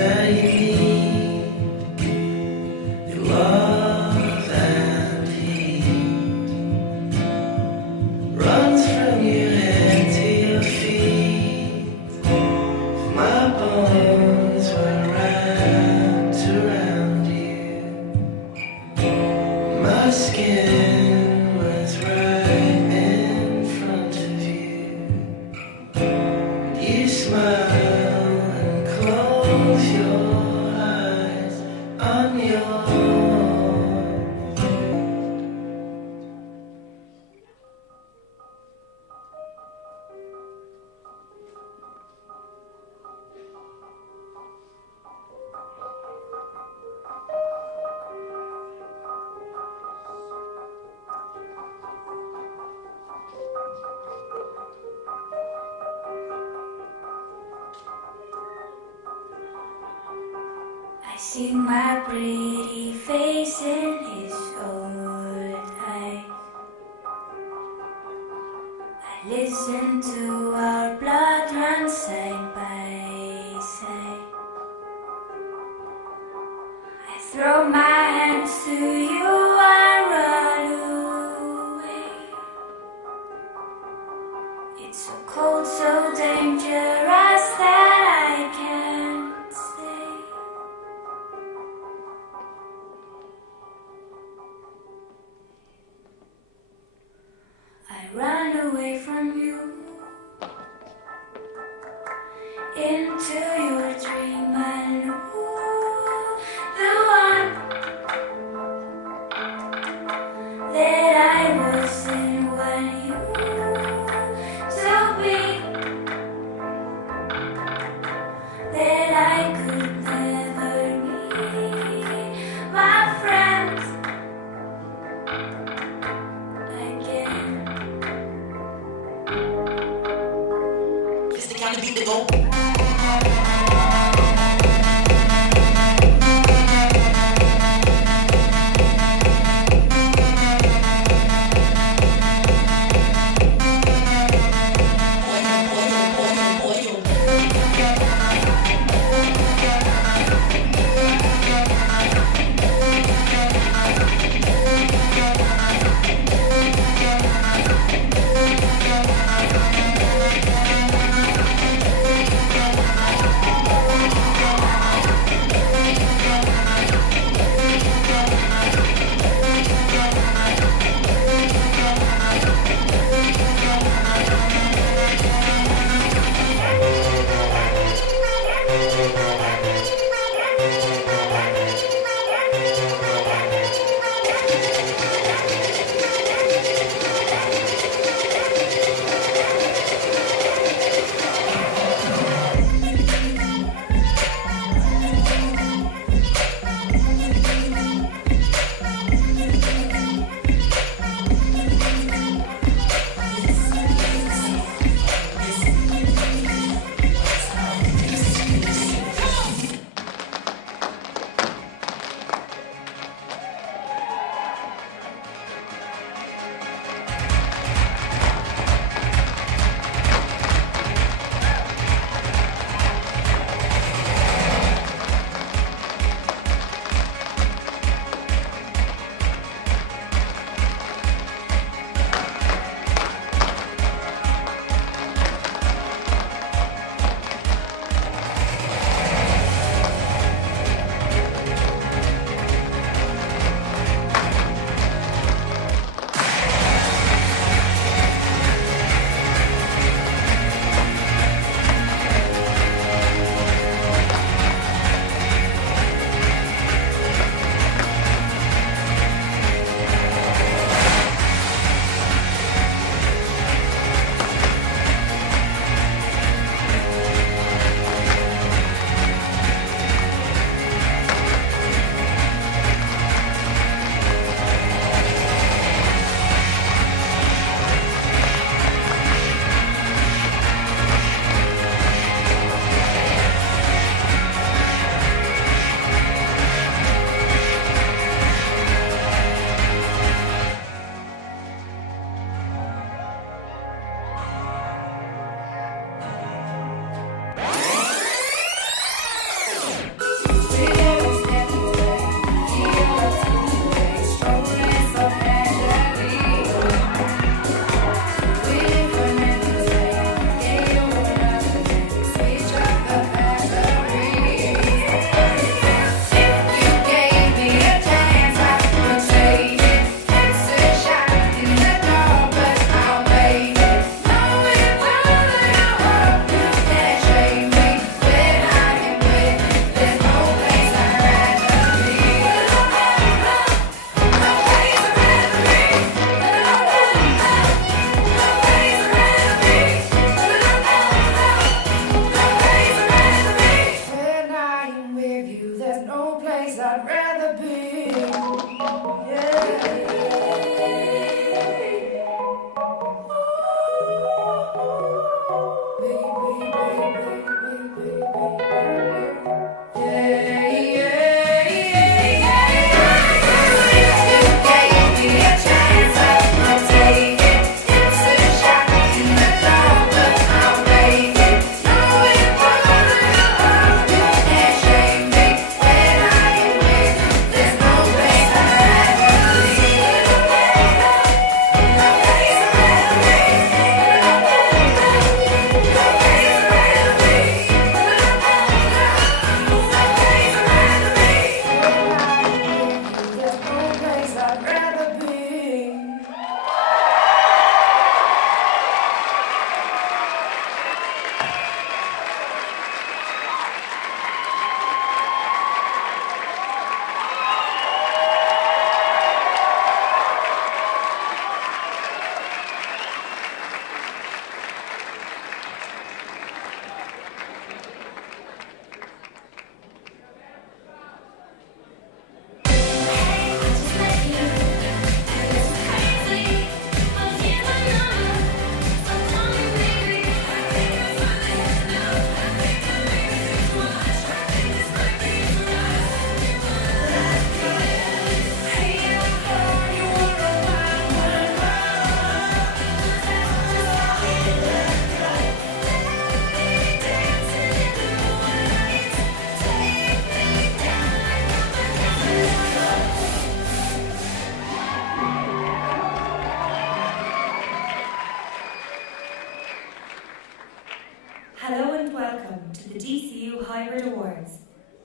that you need, your love and heat runs from your head to your feet. My bones were wrapped around you, my skin was right in front of you. You smile and close your eyes on your I see my pretty face in his old eyes. I listen to our blood run side by side. I throw my hands to you and run away. It's so cold, so dangerous that I can't stay. I run away from you into your dream. I know the one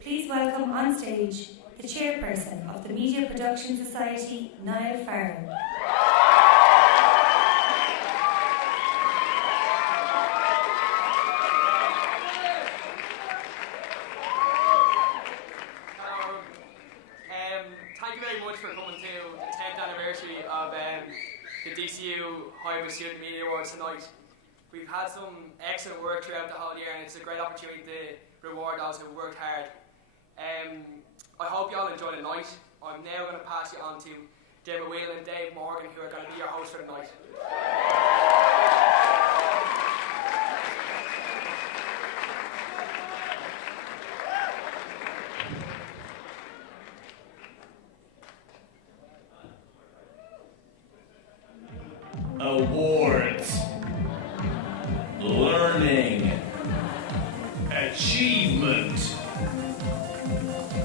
Please welcome on stage the chairperson of the Media Production Society, Niall Farrell. Thank you very much for coming to the 10th anniversary of the DCU Hybrid Student Media Awards tonight. We've had some excellent work throughout the whole year, and it's a great opportunity to reward those who've worked hard. I hope you all enjoy the night. I'm now going to pass you on to Gemma Wheel and Dave Morgan, who are going to be your hosts for the night. Awards, learning, achievement,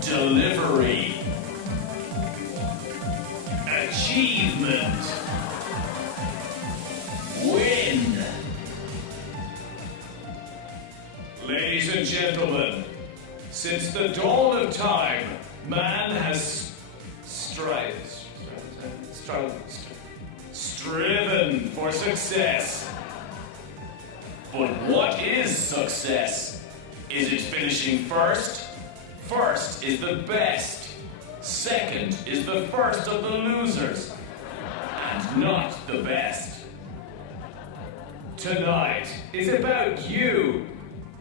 delivery, achievement, win. Ladies and gentlemen, since the dawn of time, man has striven for success. But what is success? Is it finishing first? First is the best. Second is the first of the losers. And not the best. Tonight is about you.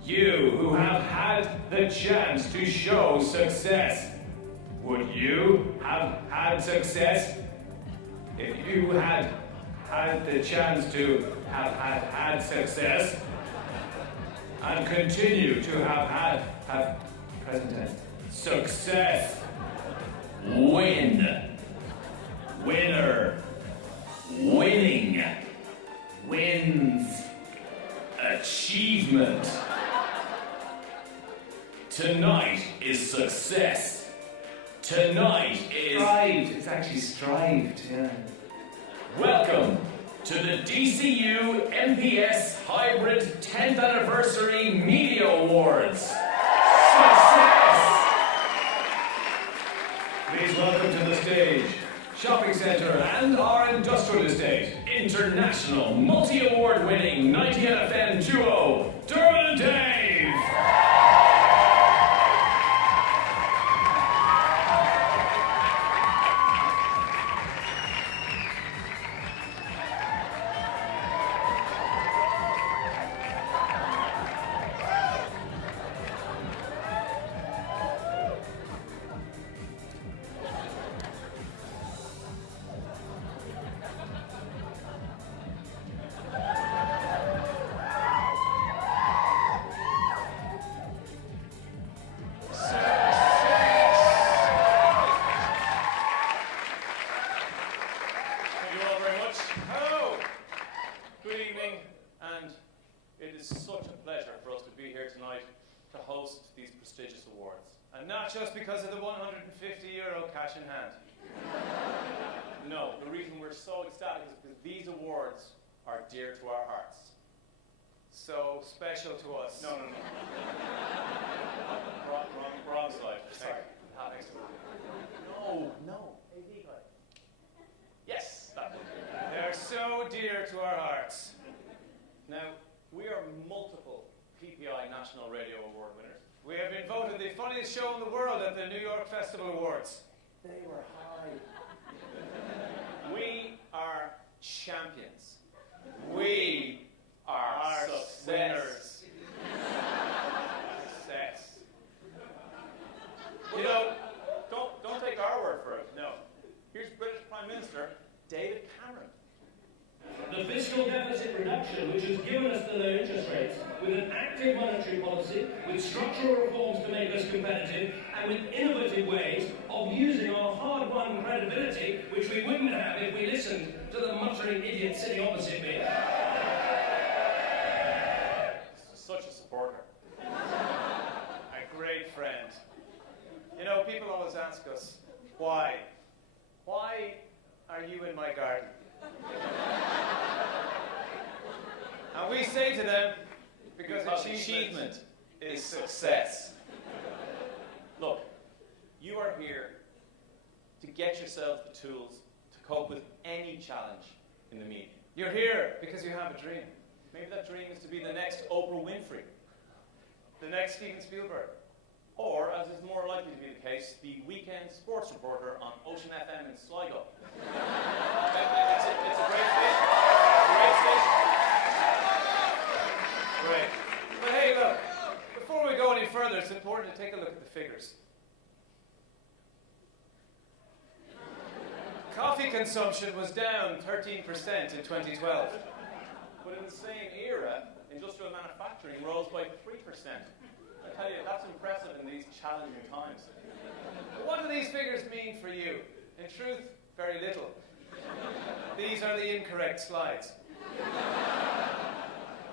You who have had the chance to show success. Would you have had success if you had the chance to have had success and continue to have present tense success? Win, winner, winning, wins, achievement. Tonight is success. Tonight is strived. It's actually strived, yeah. Welcome to the DCU MPS Hybrid 10th Anniversary Media Awards. Success! Please welcome to the stage, Shopping Centre and our industrial estate, international multi-award winning 90 FM duo, Dermot and Dave. Just because of the €150 cash in hand. No, the reason we're so ecstatic is because these awards are dear to our hearts. So special to us. No. wrong slide. Sorry. Next one. No. AD guy. Yes, that one. They're so dear to our hearts. Now, we are multiple PPI National Radio Award winners. We have been voted the funniest show in the world at the New York Festival Awards. They were high. We are champions. We are winners. Success. You know, don't take our word for it. No. Here's British Prime Minister David Cameron. The fiscal deficit reduction, which has given us the low interest rates, with an active monetary policy, with structural reforms to make us competitive, and with innovative ways of using our hard-won credibility, which we wouldn't have if we listened to the muttering idiot sitting opposite me. Such a supporter. A great friend. You know, people always ask us, why? Why are you in my garden? And we say to them, because achievement is success. get yourselves the tools to cope with any challenge in the media. You're here because you have a dream. Maybe that dream is to be the next Oprah Winfrey, the next Steven Spielberg, or, as is more likely to be the case, the weekend sports reporter on Ocean FM in Sligo. It's a great station. Great station. Great. But hey, look, before we go any further, it's important to take a look at the figures. Coffee consumption was down 13% in 2012. But in the same era, industrial manufacturing rose by 3%. I tell you, that's impressive in these challenging times. But what do these figures mean for you? In truth, very little. These are the incorrect slides.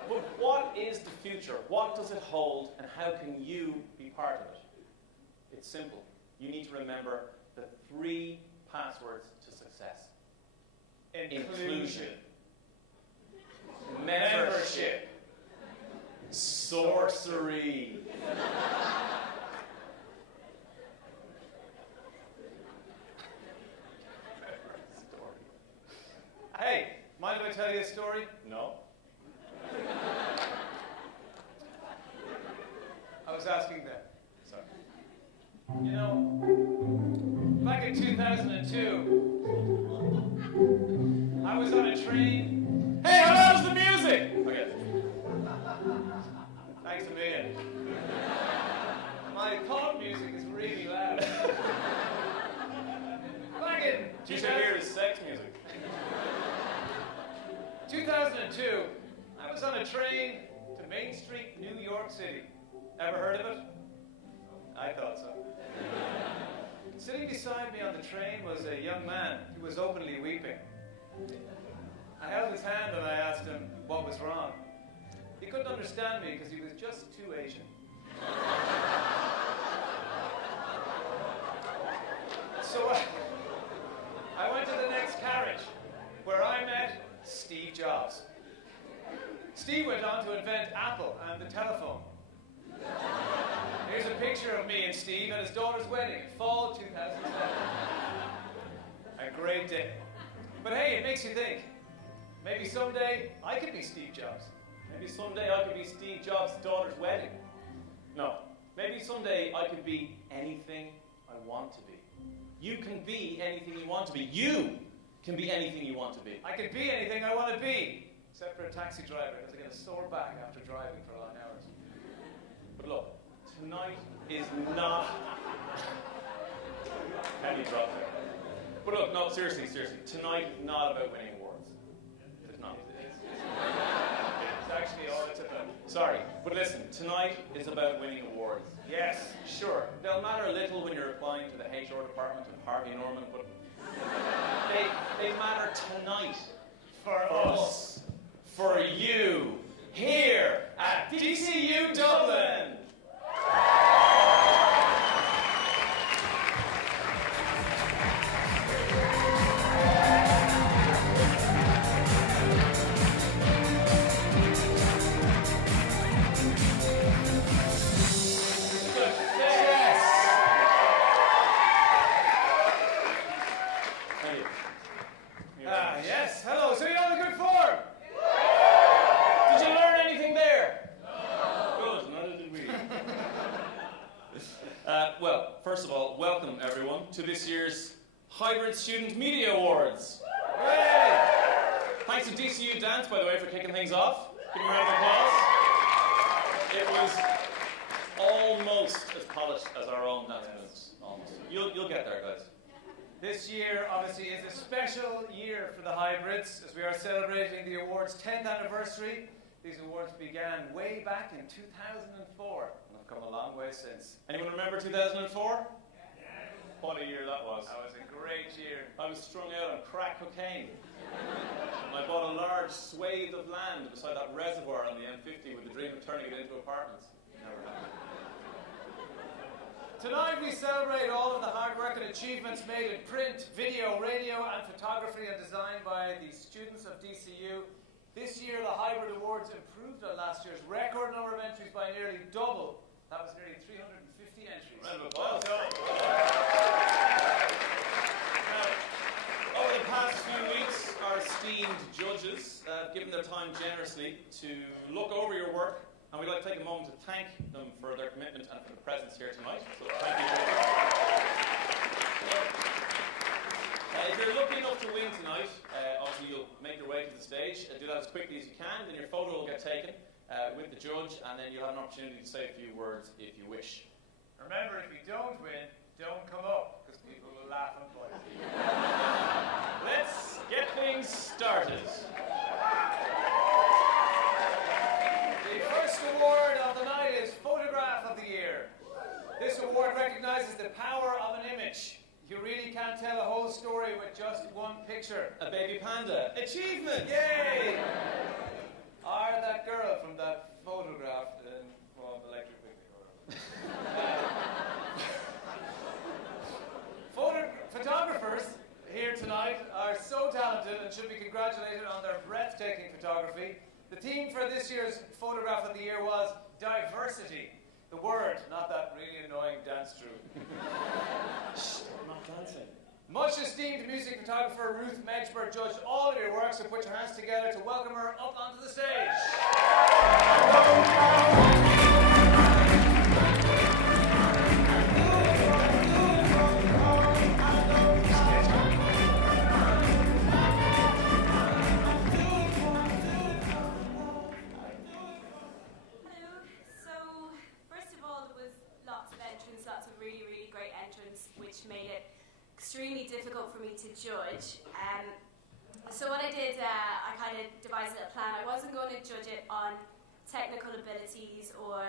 But what is the future? What does it hold, and how can you be part of it? It's simple. You need to remember the 3 passwords to success. Inclusion. Membership. Sorcery. Hey, mind if I tell you a story? No. I was asking them. Sorry. You know, back in 2002, I was on a train. Hey, how's the music? Okay. Thanks a million. My pop music is really loud. Back in... You should hear his sex music. 2002, I was on a train to Main Street, New York City. Ever heard of it? I thought so. Sitting beside me on the train was a young man who was openly weeping. I held his hand and I asked him what was wrong. He couldn't understand me because he was just too Asian. So I went to the next carriage, where I met Steve Jobs. Steve went on to invent Apple and the telephone. Here's a picture of me and Steve at his daughter's wedding, fall 2007. A great day. But hey, it makes you think. Maybe someday I could be Steve Jobs. Maybe someday I could be Steve Jobs' daughter's wedding. No, maybe someday I could be anything I want to be. You can be anything you want to be. You can be anything you want to be. I could be anything I want to be, except for a taxi driver, because I get a sore back after driving for long hours. But look, tonight is not... Can you drop there? But look, no, seriously. Tonight is not about winning awards. It's not. It's actually all it's about. Sorry, but listen, tonight is about winning awards. Yes, sure. They'll matter little when you're applying to the HR department of Harvey Norman, but they matter tonight for us, for you, here at DCU Dublin. Yes, hello, so you're on the good form? Did you learn anything there? No. Good, neither did we. Well, first of all, welcome everyone to this year's Hybrid Student Media Awards. Hooray! Thanks to DCU Dance, by the way, for kicking things off. Give them a round of applause. It was almost as polished as our own dance moves. Almost. You'll get there, guys. This year, obviously, is a special year for the Hybrids, as we are celebrating the award's 10th anniversary. These awards began way back in 2004, and have come a long way since. Anyone remember 2004? Yeah. What a year that was. That was a great year. I was strung out on crack cocaine. I bought a large swathe of land beside that reservoir on the M50 with the dream of turning it into apartments. Never happened. Tonight we celebrate all of the hard work and achievements made in print, video, radio and photography and design by the students of DCU. This year the Hybrid Awards improved on last year's record number of entries by nearly double. That was nearly 350 entries. Round of applause. given their time generously to look over your work, and we'd like to take a moment to thank them for their commitment and for the presence here tonight. So thank you very much. If you're lucky enough to win tonight, obviously you'll make your way to the stage. Do that as quickly as you can, then your photo will get taken with the judge, and then you'll have an opportunity to say a few words if you wish. Remember, if you don't win, don't come up, because people will laugh and fight. Let's get things started. The first award of the night is Photograph of the Year. This award recognizes the power of an image. You really can't tell a whole story with just one picture. A baby panda. Achievement! Yay! Or that girl from that photograph in Electric Picnic. Photographers here tonight are so talented and should be congratulated on their breathtaking photography. The theme for this year's Photograph of the Year was diversity. The word, not that really annoying dance troupe. Shh, I'm not dancing. Much esteemed music photographer Ruth Medjber judged all of your work, so put your hands together to welcome her up onto the stage. Extremely difficult for me to judge. So what I did, I kind of devised a plan. I wasn't going to judge it on technical abilities or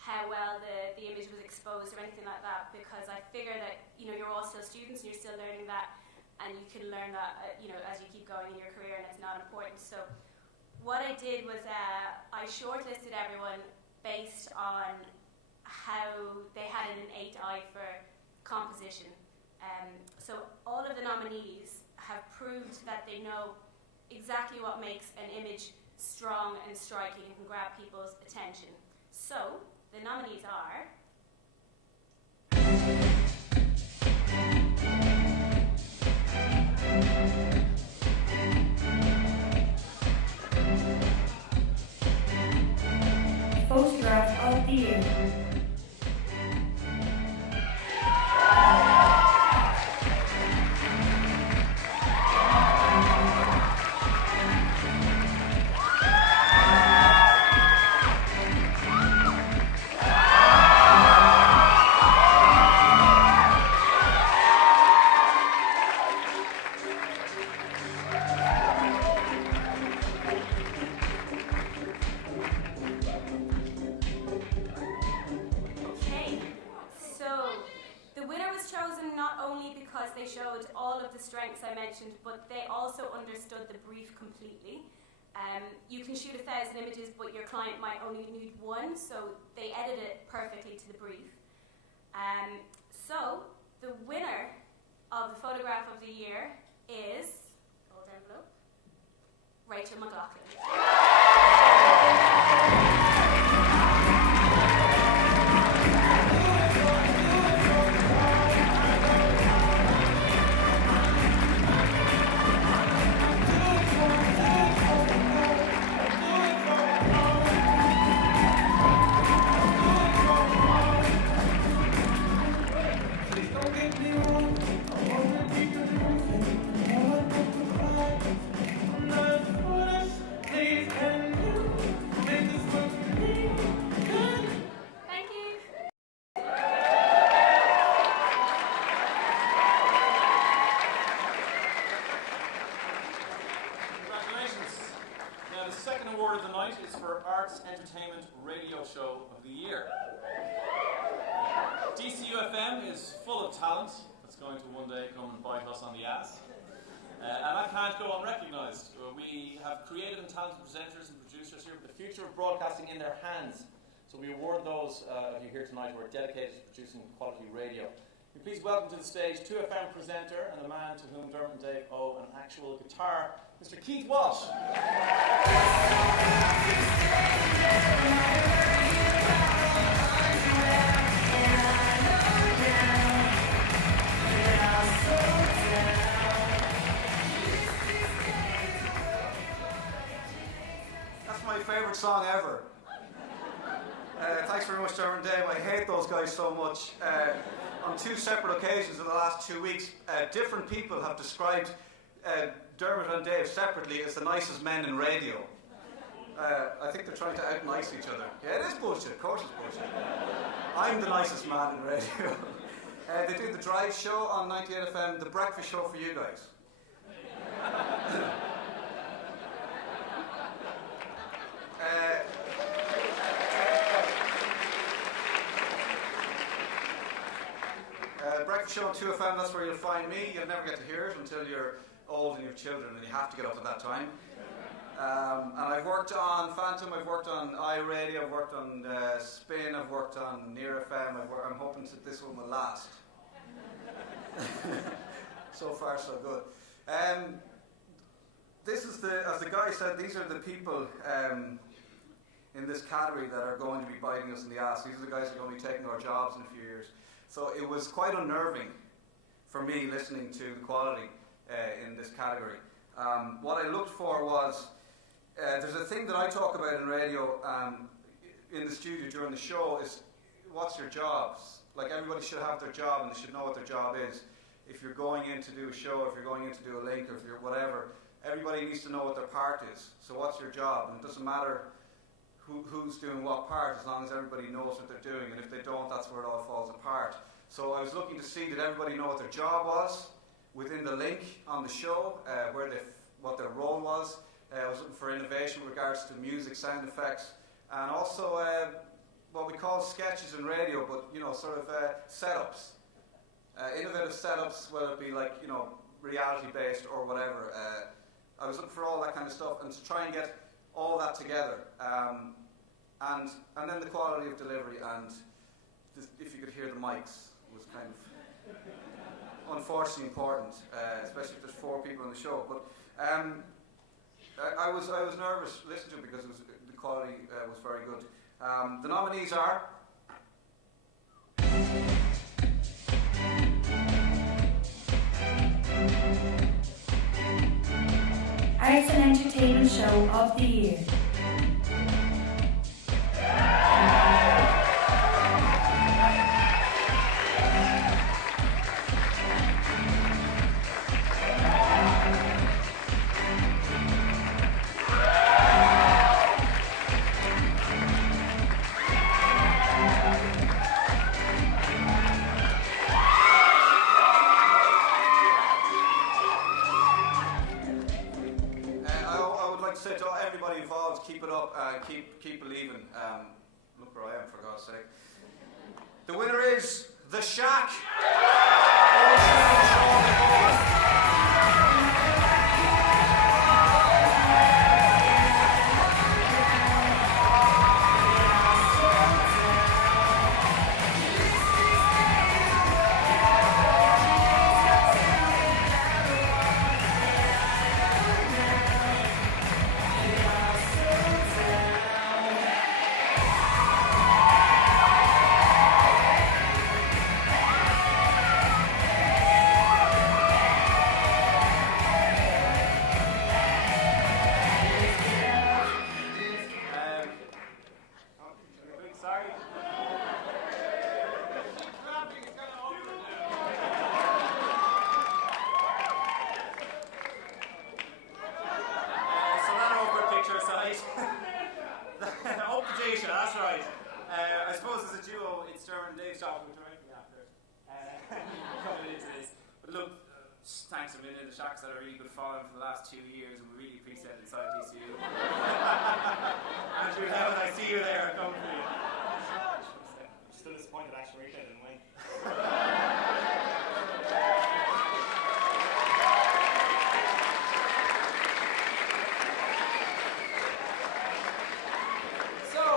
how well the image was exposed or anything like that, because I figure that you're all still students and you're still learning that, and you can learn that as you keep going in your career, and it's not important. So what I did was I shortlisted everyone based on how they had an innate eye for composition. So all of the nominees have proved that they know exactly what makes an image strong and striking and can grab people's attention. So the nominees are Photograph of the Year. I mentioned, but they also understood the brief completely. You can shoot 1,000 images, but your client might only need one, so they edited it perfectly to the brief. So the winner of the Photograph of the Year is, gold envelope, Rachel McLaughlin. Entertainment Radio Show of the Year. DCU FM is full of talent that's going to one day come and bite us on the ass. And that can't go unrecognised. We have creative and talented presenters and producers here with the future of broadcasting in their hands. So we award those of you here tonight who are dedicated to producing quality radio. Please welcome to the stage 2FM presenter and the man to whom Dermot and Dave owe an actual guitar, Mr. Keith Walsh. favourite song ever. Thanks very much, Dermot and Dave. I hate those guys so much. On 2 separate occasions in the last 2 weeks, different people have described Dermot and Dave separately as the nicest men in radio. I think they're trying to out-nice each other. Yeah, it is bullshit. Of course it's bullshit. I'm the nicest man in radio. They do the drive show on 98 FM, the breakfast show for you guys. Breakfast show on 2FM, that's where you'll find me. You'll never get to hear it until you're old and you have children and you have to get up at that time. And I've worked on Phantom, I've worked on iRadio, I've worked on Spin, I've worked on Near FM. I'm hoping that this one will last. So far, so good. This is as the guy said, these are the people in this category that are going to be biting us in the ass. These are the guys that are going to be taking our jobs in a few years. So it was quite unnerving for me listening to the quality in this category. What I looked for was, there's a thing that I talk about in radio in the studio during the show is, what's your jobs? Like, everybody should have their job and they should know what their job is. If you're going in to do a show, if you're going in to do a link, or if you're whatever, everybody needs to know what their part is. So what's your job? And it doesn't matter who's doing what part, as long as everybody knows what they're doing. And if they don't, that's where it all falls apart. So I was looking to see, did everybody know what their job was within the link on the show, what their role was. I was looking for innovation with regards to music, sound effects, and also what we call sketches in radio, but sort of setups, innovative setups, whether it be like reality based or whatever. I was looking for all that kind of stuff and to try and get all that together, and then the quality of delivery, and if you could hear the mics was kind of unfortunately important, especially if there's 4 people on the show. But I was nervous listening to it because the quality was very good. The nominees are Arts and Entertainment Show of the Year. keep it up, keep believing. Look where I am, for God's sake. The winner is The Shack. That's right. I suppose as a duo, it's Dermot and Dave's job to direct me after coming into this. But look, thanks a million. The Shack's had a really good following for the last 2 years, and we really appreciate it inside DCU. Andrew, how I see you there? Come for you. I'm still disappointed actually I didn't win.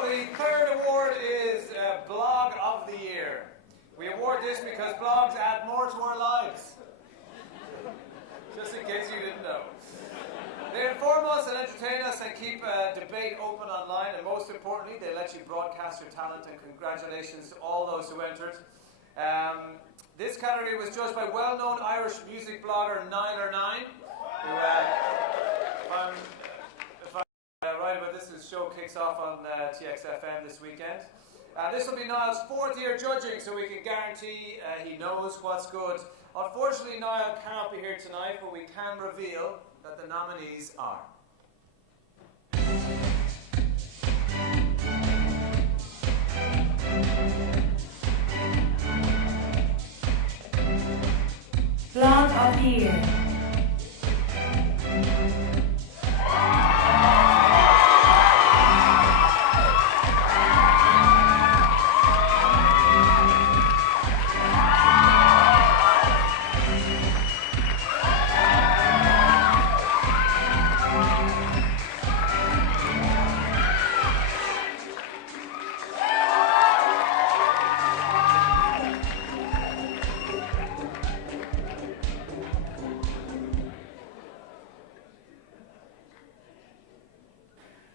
The third award is Blog of the Year. We award this because blogs add more to our lives. Just in case you didn't know. They inform us and entertain us and keep debate open online, and most importantly, they let you broadcast your talent, and congratulations to all those who entered. This category was judged by well-known Irish music blogger Niler9, who, if I'm right about this show kicks off on TXFM this weekend. This will be Niall's 4th year judging, so we can guarantee he knows what's good. Unfortunately, Niall cannot be here tonight, but we can reveal that the nominees are... Blonde of the Year.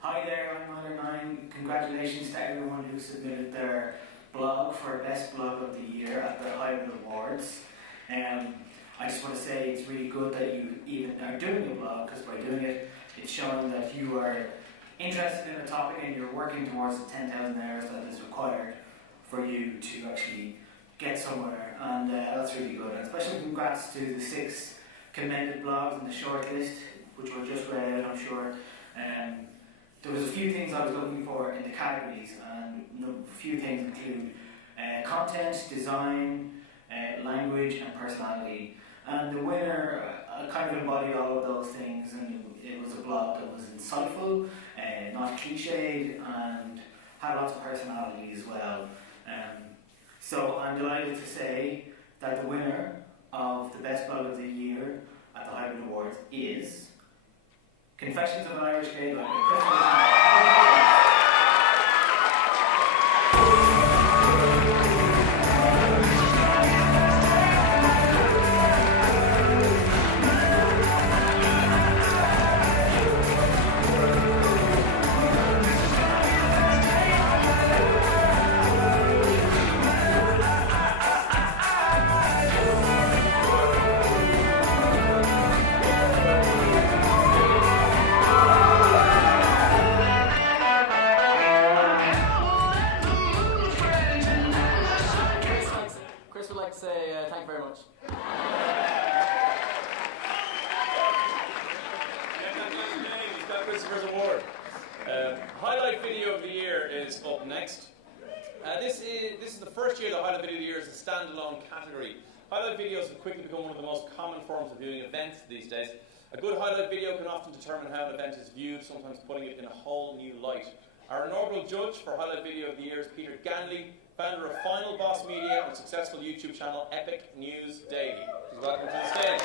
Hi there, I'm Mother9. Congratulations to everyone who submitted their blog for Best Blog of the Year at the Hybrid Awards. I just want to say it's really good that you even are doing a blog, because by doing it, it's showing that you are interested in a topic and you're working towards the 10,000 hours that is required for you to actually get somewhere, and that's really good. And especially congrats to the 6 commended blogs in the shortlist, which were just read out, I'm sure. There was a few things I was looking for in the categories, and a few things include content, design, language and personality. And the winner kind of embodied all of those things, and it was a blog that was insightful, not cliched, and had lots of personality as well. So I'm delighted to say that the winner of the Best Blog of the Year at the Hybrid Awards is Confessions of an Irish Gay Blogger. Highlight Video of the Year is up next. This is the first year that Highlight Video of the Year is a standalone category. Highlight videos have quickly become one of the most common forms of viewing events these days. A good highlight video can often determine how an event is viewed, sometimes putting it in a whole new light. Our inaugural judge for Highlight Video of the Year is Peter Ganley, founder of Final Boss Media and successful YouTube channel Epic News Daily. He's welcome to the stage.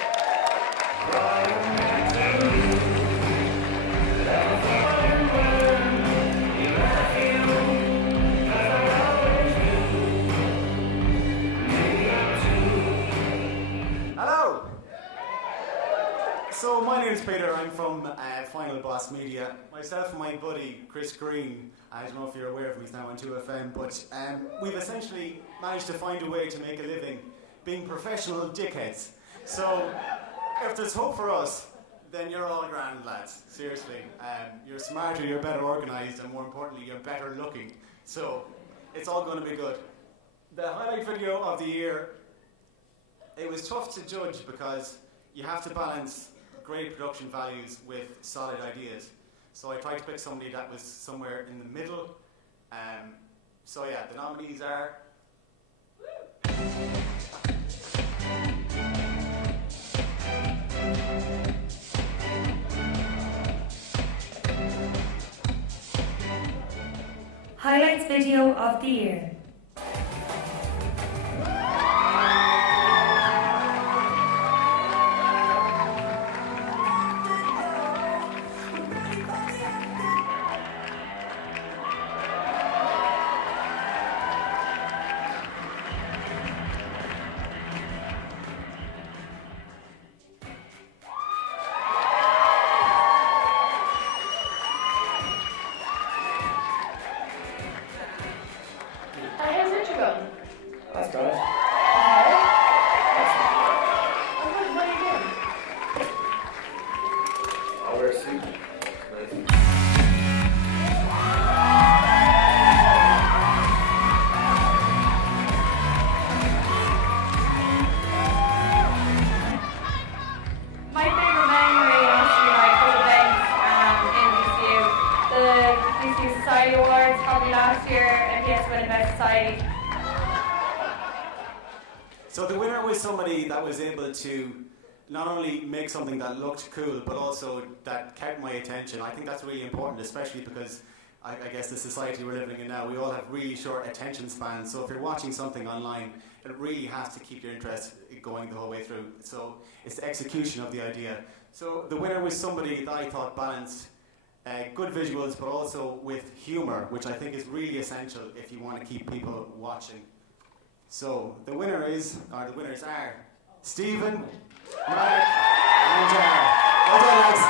Hello! So my name is Peter, I'm from Final Boss Media. Myself and my buddy Chris Green, I don't know if you're aware of him, he's now on 2FM, but we've essentially managed to find a way to make a living being professional dickheads. So if there's hope for us, then you're all grand lads, seriously. You're smarter, you're better organised, and more importantly, you're better looking. So it's all going to be good. The highlight video of the year, it was tough to judge because you have to balance great production values with solid ideas. So I tried to pick somebody that was somewhere in the middle. So yeah, the nominees are... Highlights Video of the Year. So the winner was somebody that was able to not only make something that looked cool, but also that kept my attention. I think that's really important, especially because I guess the society we're living in now, we all have really short attention spans. So if you're watching something online, it really has to keep your interest going the whole way through. So it's the execution of the idea. So the winner was somebody that I thought balanced good visuals, but also with humour, which I think is really essential if you want to keep people watching. So the winners are Stephen, Mark, and Jar. Well done, lads.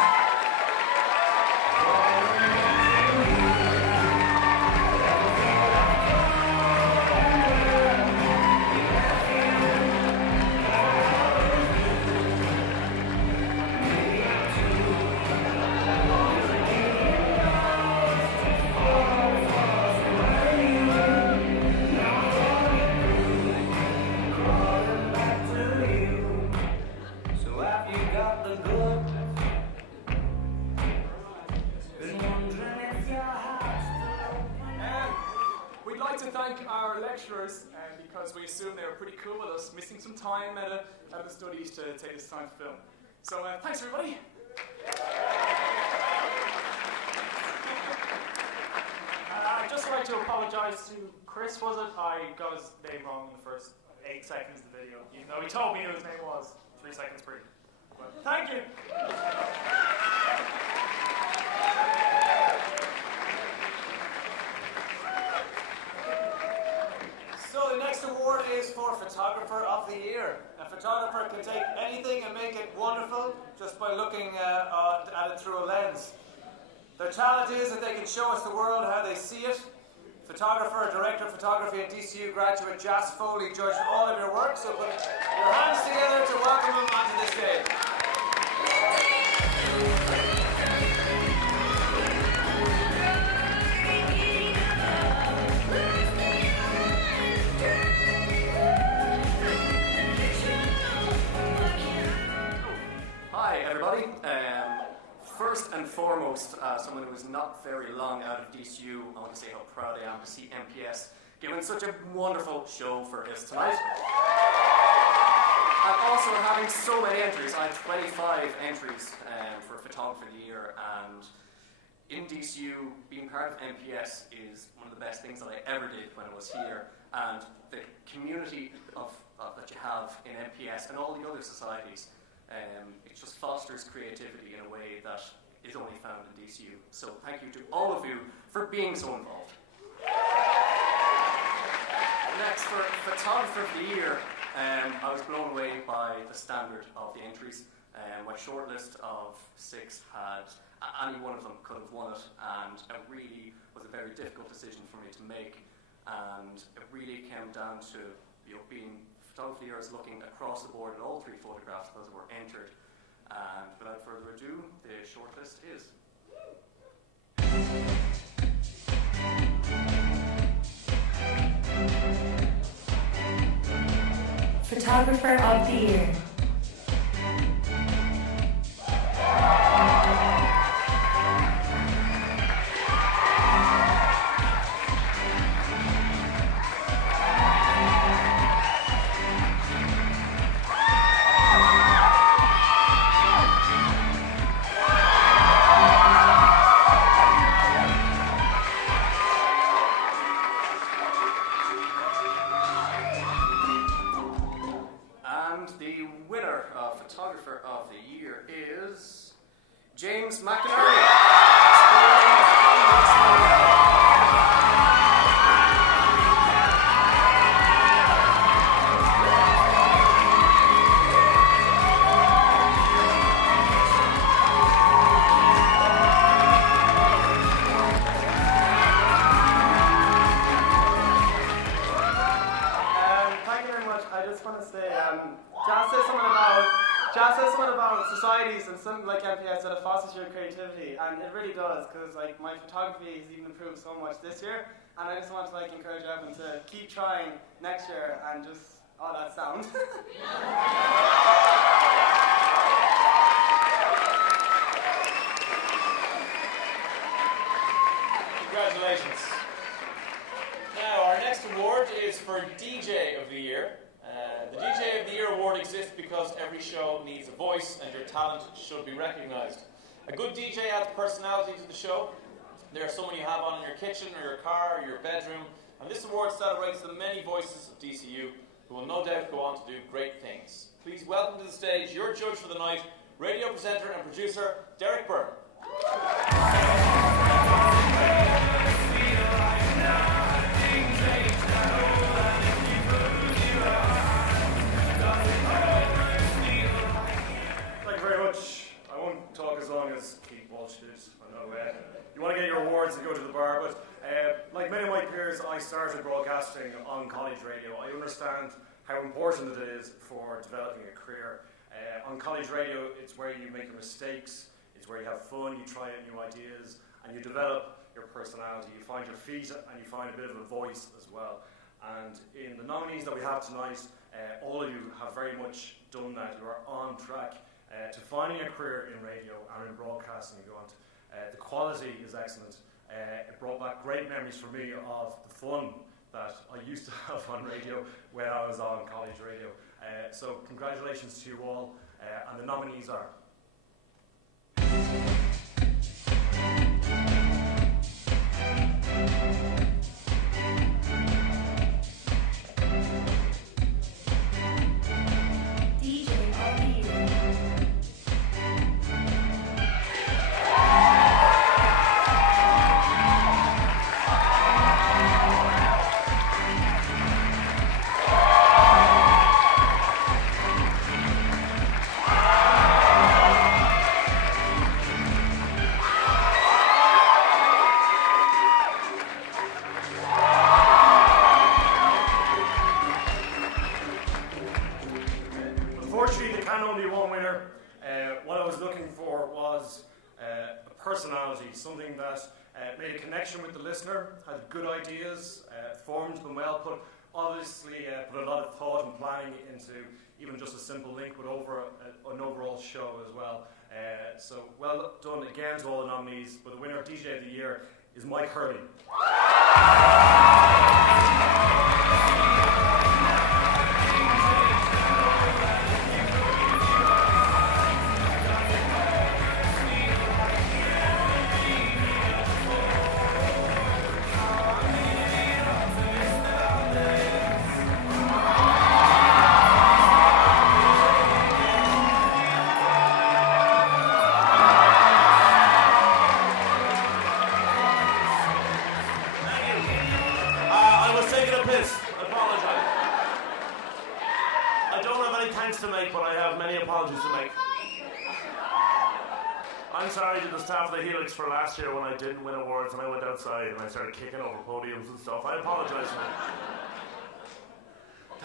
Because we assumed they were pretty cool with us missing some time out of the studies to take this time to film. So thanks everybody. I'd just like to apologise to Chris, was it? I got his name wrong in the first 8 seconds of the video, even though he told me who his name was 3 seconds pre. But thank you. So the next award is for Photographer of the Year. A photographer can take anything and make it wonderful just by looking at it through a lens. Their talent is that they can show us the world how they see it. Photographer, director of photography and DCU graduate Jas Foley judged all of your work, so put your hands together to welcome him onto the stage. Hi everybody. First and foremost, someone who is not very long out of DCU, I want to say how proud I am to see MPS giving such a wonderful show for us tonight. And also having so many entries. I had 25 entries for Photographer of the Year, and in DCU, being part of MPS is one of the best things that I ever did when I was here, and the community that you have in MPS and all the other societies, it just fosters creativity in a way that is only found in DCU. So thank you to all of you for being so involved. Next, for Photographer of the Year, I was blown away by the standard of the entries. My shortlist of 6 had, any one of them could have won it, and it really was a very difficult decision for me to make. And it really came down to being Photographer of the Year is looking across the board at all 3 photographs that were entered. And without further ado, the shortlist is. Photographer of the Year. Photographer of the Year is James McInerney. Thank you very much. I just want to say, Jas said something about societies and something like MPS that it fosters your creativity, and it really does, because like my photography has even improved so much this year, and I just want to encourage everyone to keep trying next year and just that sound. Congratulations. Now, our next award is for DJ of the Year. The DJ because every show needs a voice and your talent should be recognised. A good DJ adds personality to the show. There are someone you have on in your kitchen or your car or your bedroom, and this award celebrates the many voices of DCU who will no doubt go on to do great things. Please welcome to the stage your judge for the night, radio presenter and producer, Derek Byrne. Thank you very much. I won't talk as long as Keith Walsh did. I know you want to get your awards and go to the bar, but like many of my peers, I started broadcasting on college radio. I understand how important it is for developing a career. On college radio, it's where you make your mistakes, it's where you have fun, you try out new ideas, and you develop your personality. You find your feet and you find a bit of a voice as well. And in the nominees that we have tonight, all of you have very much done that. You are on track to finding a career in radio and in broadcasting if you want. The quality is excellent. It brought back great memories for me of the fun that I used to have on radio when I was on college radio. So congratulations to you all, and the nominees are something that made a connection with the listener, had good ideas, formed them well, put a lot of thought and planning into even just a simple link with an overall show as well. So well done again to all the nominees, but the winner of DJ of the Year is Mike Hurley. For last year when I didn't win awards and I went outside and I started kicking over podiums and stuff. I apologise for that.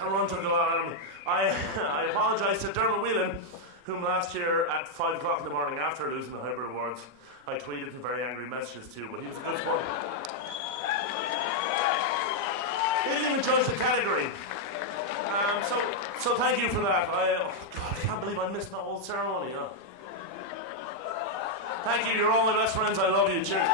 Everyone took a lot out of me. I apologise to Dermot Whelan, whom last year at 5 o'clock in the morning after losing the Hybrid Awards, I tweeted some very angry messages to, but he was a good sport. He didn't even judge the category. So thank you for that. I can't believe I missed that whole ceremony. Huh? Thank you, you're all my best friends, I love you, cheers.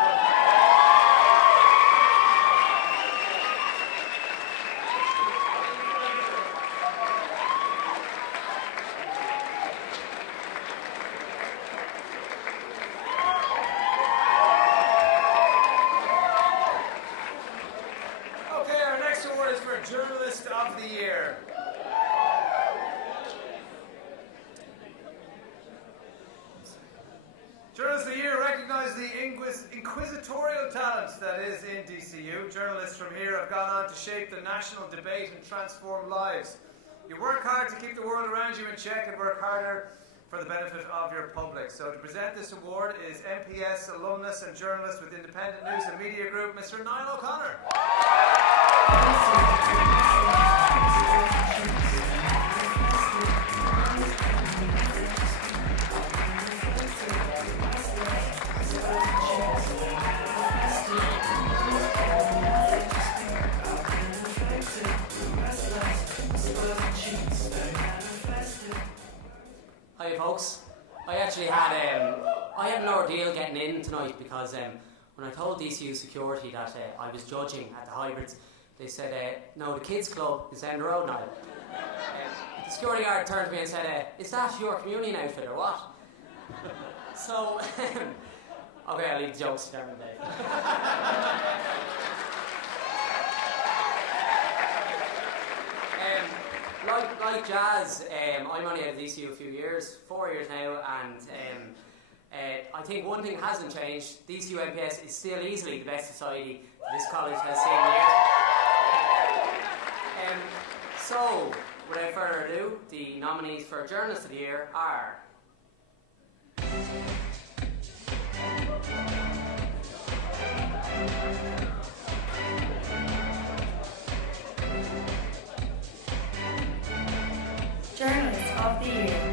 Okay, our next award is for Journalist of the Year. Journalist of the Year recognises the inquisitorial talent that is in DCU. Journalists from here have gone on to shape the national debate and transform lives. You work hard to keep the world around you in check and work harder for the benefit of your public. So to present this award is MPS alumnus and journalist with Independent News and Media Group, Mr. Niall O'Connor. Hi folks, I actually had an ordeal getting in tonight because when I told DCU security that I was judging at the hybrids, they said, no, the kids club is down the road now. The security guard turned to me and said, is that your communion outfit or what? So, okay, I'll leave the jokes there today. Like Jazz, I'm only at DCU a few years, 4 years now, and I think one thing hasn't changed. DCU MPS is still easily the best society this college has seen yet. So, without further ado, the nominees for Journalist of the Year are... Journalist of the Year.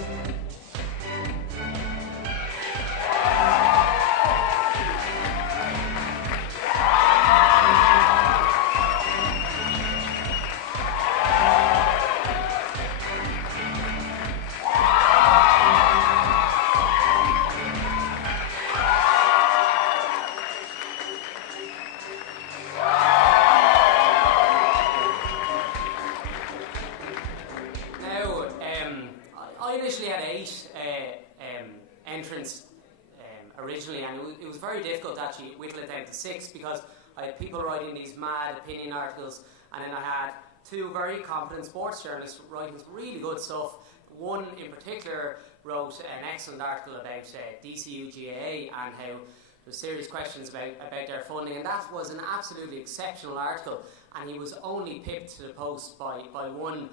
Originally, and it was very difficult to actually whittle it down to 6 because I had people writing these mad opinion articles, and then I had 2 very competent sports journalists writing some really good stuff. One in particular wrote an excellent article about DCU GAA and how there's serious questions about their funding, and that was an absolutely exceptional article, and he was only pipped to the post by one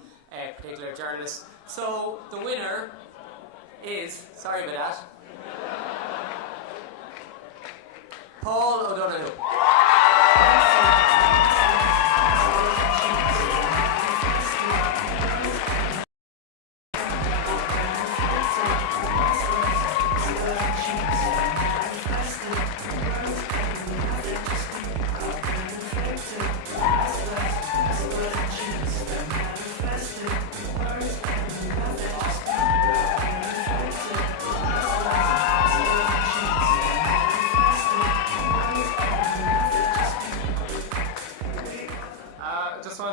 particular journalist. So the winner is, sorry about that, Paul O'Donoghue.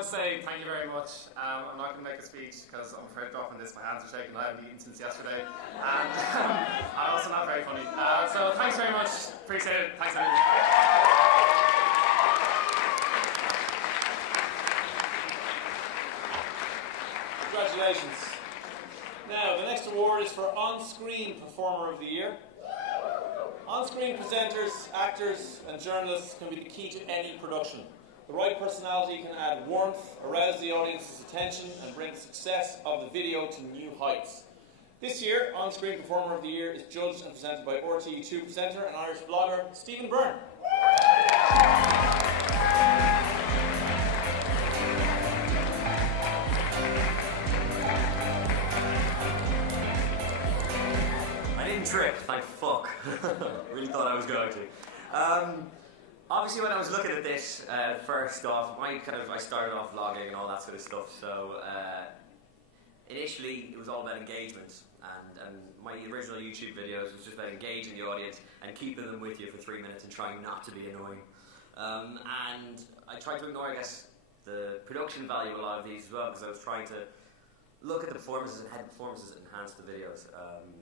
Say thank you very much. I'm not going to make a speech because I'm afraid of dropping this. My hands are shaking. I haven't eaten since yesterday, and I'm also not very funny. So thanks very much. Appreciate it. Thanks everyone. Congratulations. Now the next award is for On-Screen Performer of the Year. On-screen presenters, actors, and journalists can be the key to any production. The right personality can add warmth, arouse the audience's attention, and bring the success of the video to new heights. This year, On-Screen Performer of the Year is judged and presented by RTE2 presenter and Irish blogger Stephen Byrne. I didn't trip, thank fuck. Really thought I was going to. Obviously, when I was looking at this, first off, I started off vlogging and all that sort of stuff. So initially, it was all about engagement, and my original YouTube videos was just about engaging the audience and keeping them with you for 3 minutes and trying not to be annoying. And I tried to ignore, I guess, the production value of a lot of these as well, because I was trying to look at the performances and how the performances enhanced the videos.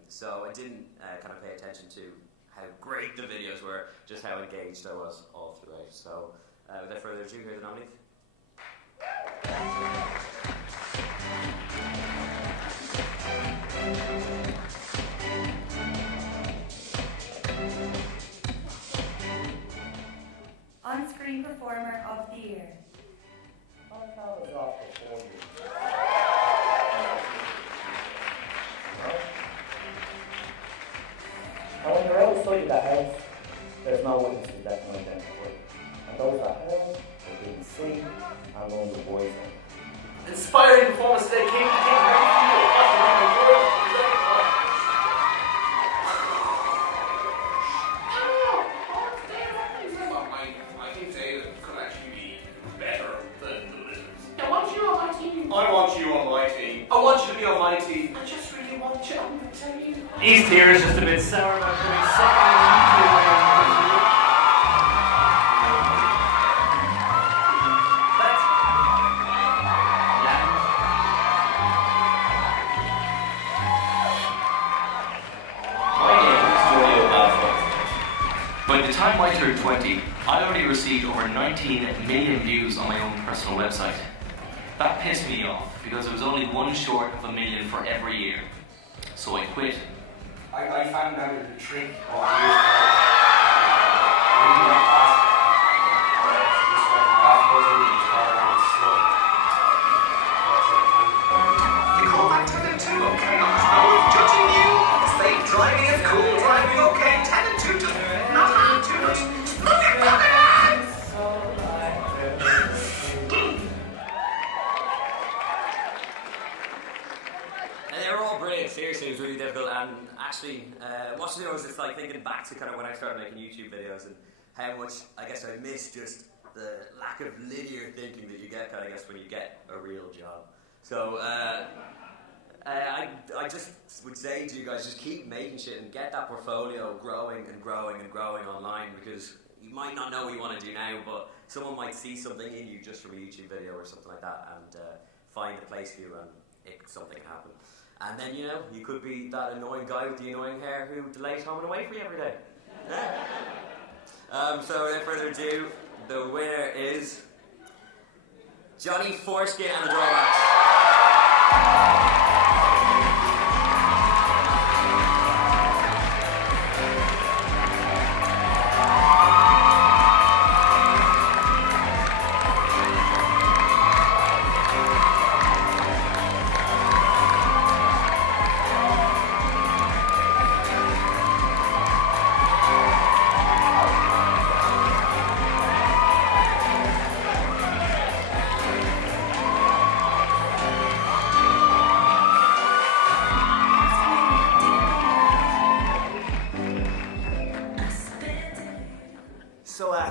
So I didn't kind of pay attention to how great the videos were, just how engaged I was all throughout. So, without further ado, here are the nominees. On-Screen Performer of the Year. I was off before you. And when you're outside of the house, there's no witnesses that can identify. And those at home are being seen and on the boys. Inspiring performance today, King. I think David could actually be better than the Lizards. I want you on my team. I want you on my team. I want you to be on my team. I just really want you on my team. East here is just a bit sour about coming second on YouTube. I turned 20, I already received over 19 million views on my own personal website. That pissed me off because it was only one short of 1 million for every year. So I quit. I found out a trick of You call that 10 and 2, okay? No one's judging you. Safe driving is cool driving, okay? 10 and 2, just not hard too much. Look at that! And they were all brilliant, seriously, it was really difficult. And actually, watching it was just like thinking back to kind of when I started making YouTube videos and how much, I guess, I missed just the lack of linear thinking that you get, I guess, when you get a real job. So, I just would say to you guys, just keep making shit and get that portfolio growing and growing and growing online, because you might not know what you want to do now, but someone might see something in you just from a YouTube video or something like that and find a place for you and something happen. And then, you know, you could be that annoying guy with the annoying hair who delays home and away for you every day. Yeah. So without further ado, the winner is Johnny Foreskin and the Drawbacks.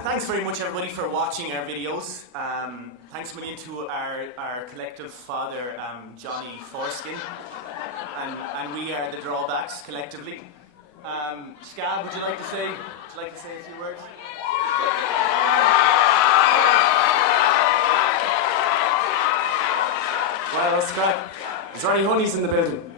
Thanks very much, everybody, for watching our videos. Thanks a million to our collective father, Johnny Foreskin, and we are the Drawbacks collectively. Scab, would you like to say a few words? Well, let's crack. Is there any honeys in the building?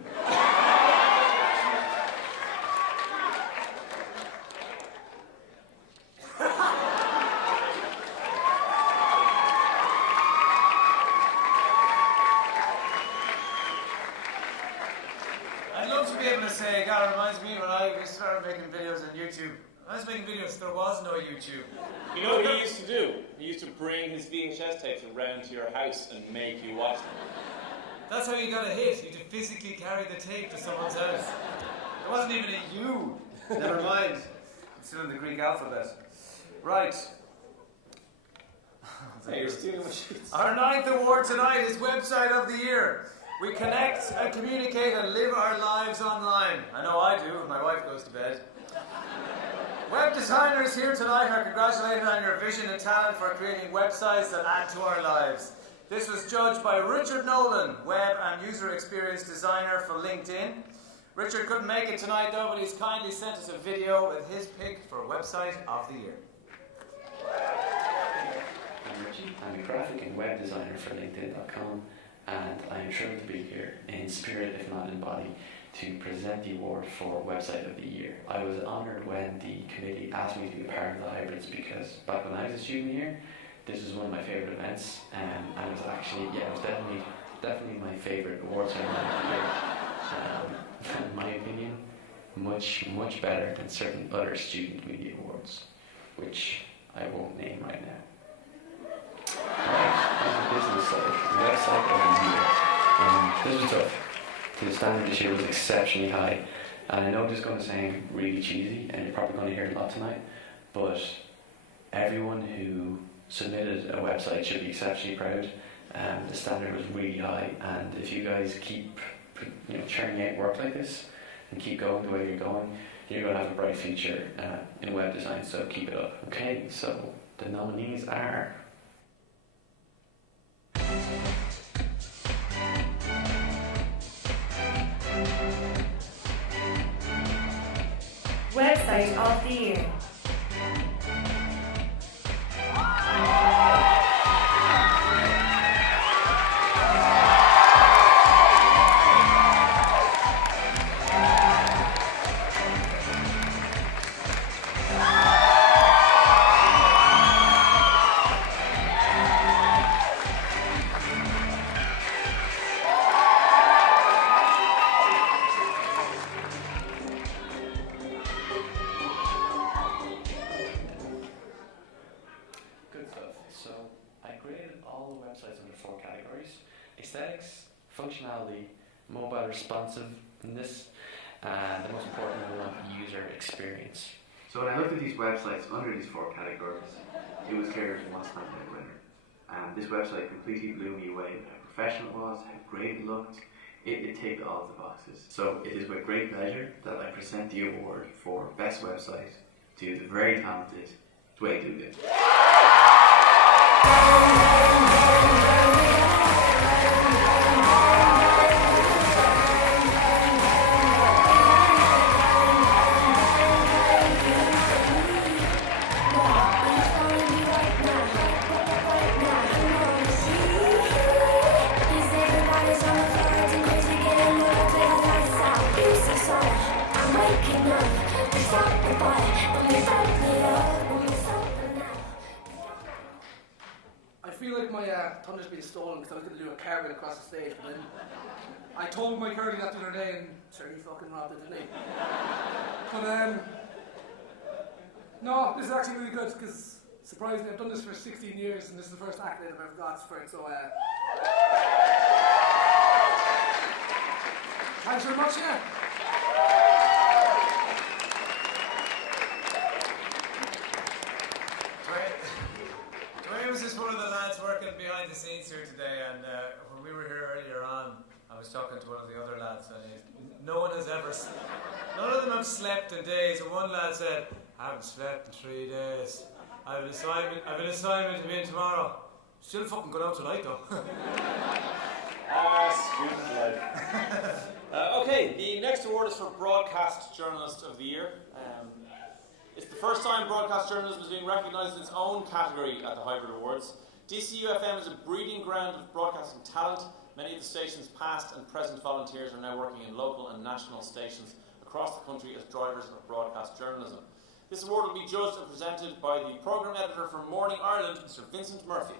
I'd love to be able to say, God, it reminds me when I started making videos on YouTube. When I was making videos, there was no YouTube. You know what he used to do? He used to bring his VHS tapes around to your house and make you watch them. That's how you got a hit. You had to physically carry the tape to someone's house. There wasn't even a U. Never mind. I'm still in the Greek alphabet. Right. Hey, you're stealing my sheets. Our 9th award tonight is Website of the Year. We connect and communicate and live our lives online. I know I do when my wife goes to bed. Web designers here tonight are congratulated on your vision and talent for creating websites that add to our lives. This was judged by Richard Nolan, web and user experience designer for LinkedIn. Richard couldn't make it tonight though, but he's kindly sent us a video with his pick for Website of the Year. I'm Richie. I'm a graphic and web designer for LinkedIn.com, and I am thrilled to be here in spirit, if not in body, to present the award for Website of the Year. I was honoured when the committee asked me to be part of the hybrids, because back when I was a student here, this was one of my favourite events, and it was actually, it was definitely my favourite award ceremony of the year. In my opinion, much better than certain other student media awards, which I won't name right now. Right, on the business side, the website of the year. This was tough. The standard this year was exceptionally high, and I know this is going to sound really cheesy, and you're probably going to hear it a lot tonight, but everyone who submitted a website should be exceptionally proud. The standard was really high, and if you guys keep churning out work like this and keep going the way you're going, you're going to have a bright future in web design, so keep it up. Okay, so the nominees are... Website of the Year. responsiveness, and the most important one, user experience. So when I looked at these websites under these 4 categories, it was clear it was not a winner. And this website completely blew me away. How professional it was, how great it looked. It ticked all of the boxes. So it is with great pleasure that I present the award for Best Website to the very talented Dwayne Dugan. I feel like my thunder's been stolen because I was going to do a cartwheel across the stage, but then I told my curly that the other day and sure he fucking robbed it, didn't he? But no, this is actually really good because surprisingly I've done this for 16 years and this is the first accolade I've ever got for it, so thanks very much, yeah. Dwayne was just one of the lads working behind the scenes here today, and when we were here earlier on, I was talking to one of the other lads, and none of them have slept in days, and one lad said, I haven't slept in 3 days. I have an assignment to be in tomorrow. Still fucking going out tonight though. Student life. Okay, the next award is for Broadcast Journalist of the Year. It's the first time broadcast journalism is being recognised in its own category at the Hybrid Awards. DCU FM is a breeding ground of broadcasting talent. Many of the station's past and present volunteers are now working in local and national stations across the country as drivers of broadcast journalism. This award will be judged and presented by the programme editor for Morning Ireland, Mr. Vincent Murphy.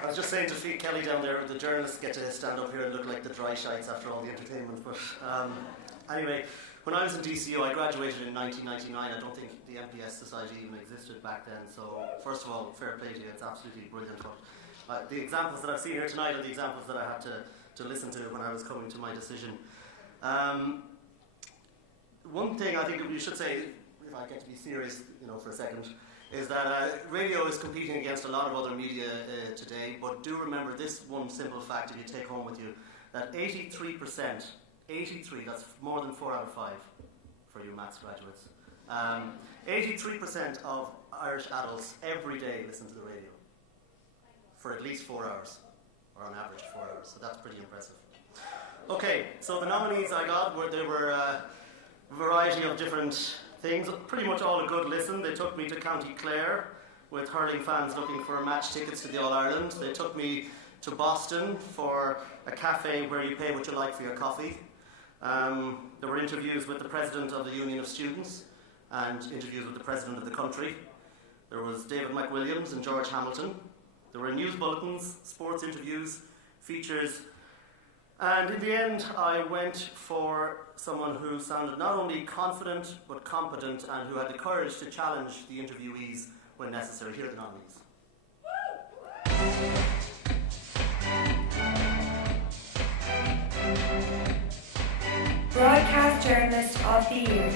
I was just saying to Fee Kelly down there, the journalists get to stand up here and look like the dry shites after all the entertainment. But anyway, when I was in DCU, I graduated in 1999. I don't think the MPS Society even existed back then. So first of all, fair play to you. It's absolutely brilliant. But the examples that I've seen here tonight are the examples that I had to listen to when I was coming to my decision. One thing I think we should say, if I get to be serious, for a second, is that radio is competing against a lot of other media today, but do remember this one simple fact if you take home with you, that 83%, 83, that's more than 4 out of 5 for you maths graduates, 83% of Irish adults every day listen to the radio for at least 4 hours, or on average 4 hours, so that's pretty impressive. Okay, so the nominees I got were a variety of different things, pretty much all a good listen. They took me to County Clare with hurling fans looking for match tickets to the All-Ireland. They took me to Boston for a cafe where you pay what you like for your coffee. There were interviews with the President of the Union of Students and interviews with the President of the country. There was David McWilliams and George Hamilton. There were news bulletins, sports interviews, features, and in the end I went for someone who sounded not only confident but competent and who had the courage to challenge the interviewees when necessary. Here are the nominees. Broadcast Journalist of the Year.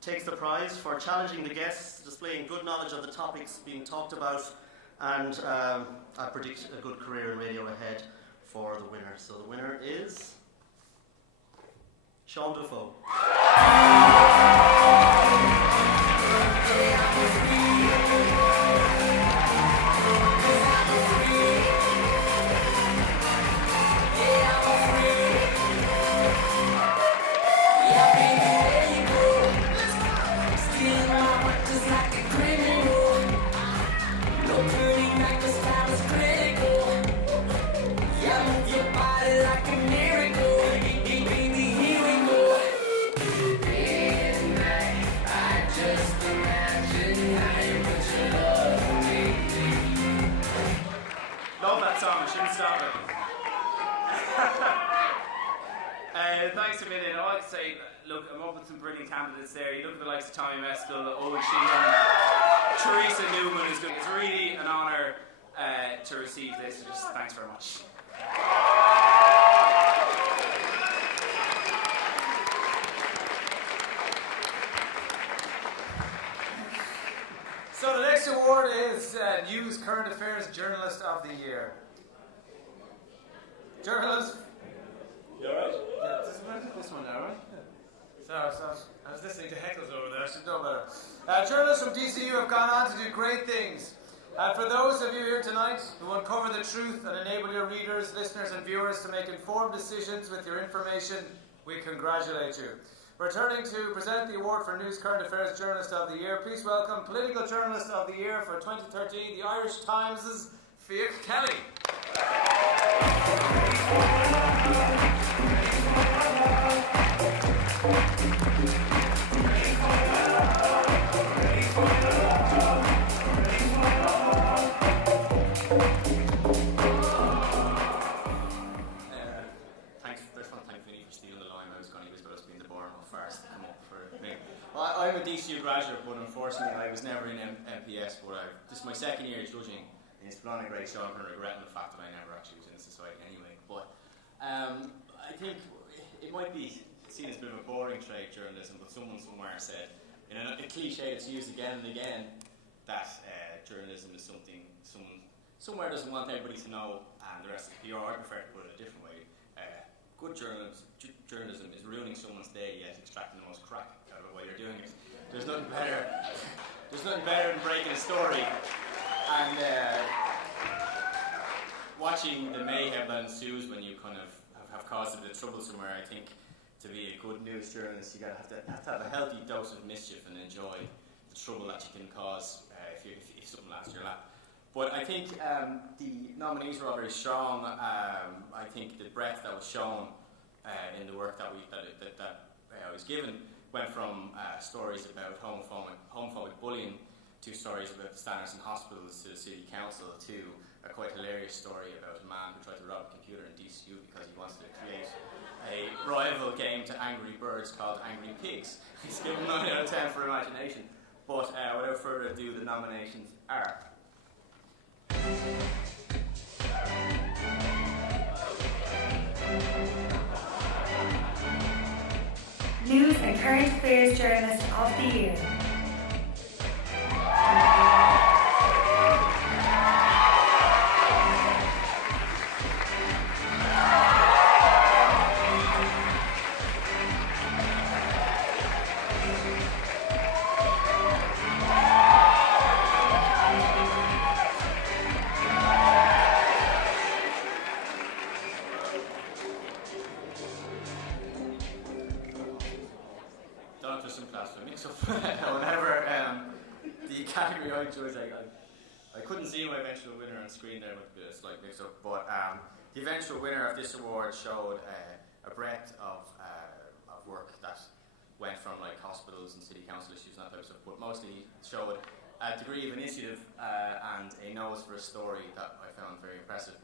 Takes the prize for challenging the guests, displaying good knowledge of the topics being talked about, and I predict a good career in radio ahead for the winner. So the winner is Sean Dufault. Yeah. Thanks a million. All I can say, look, I'm up with some brilliant candidates there. You look at the likes of Tommy Mescal, Owen Sheehan, Teresa Newman is good. It's really an honour to receive this. Just thanks very much. So the next award is News Current Affairs Journalist of the Year. Journalist. You alright? Yeah, this one now, right? So I was listening to heckles over there. I should know better. Journalists from DCU have gone on to do great things. And for those of you here tonight who uncover the truth and enable your readers, listeners and viewers to make informed decisions with your information, we congratulate you. Returning to present the award for News Current Affairs Journalist of the Year, please welcome Political Journalist of the Year for 2013, the Irish Times' Fiach Kelly. I'm a DCU graduate, but unfortunately I was never in MPS, but this is my second year judging, and it's been on a great show. I'm kind of regretting the fact that I never actually was in society anyway, but I think it might be seen as a bit of a boring trade, journalism, but someone somewhere said, in a cliche that's used again and again, that journalism is something someone somewhere doesn't want everybody to know, and the rest is PR. I prefer to put it a different way. Good journalism is ruining someone's day, yet extracting the most crack out of it while you're doing it. There's nothing better. There's nothing better than breaking a story and watching the mayhem that ensues when you kind of have caused a bit of trouble somewhere. I think to be a good news journalist, you have to have a healthy dose of mischief and enjoy the trouble that you can cause if something lands in your lap. But I think the nominees were all very strong. I think the breadth that was shown in the work that I was given went from stories about homophobic bullying to stories about the standards in hospitals to the city council to a quite hilarious story about a man who tried to rob a computer in DCU because he wanted to create a rival game to Angry Birds called Angry Pigs. He's given 9 out of 10 for imagination. But without further ado, the nominations are... News and Current Affairs Journalist of the Year. Whenever the category I chose, I couldn't see my eventual winner on screen there with a slight mix-up, but the eventual winner of this award showed a breadth of work that went from like hospitals and city council issues and that type of stuff, but mostly showed a degree of initiative and a nose for a story that I found very impressive,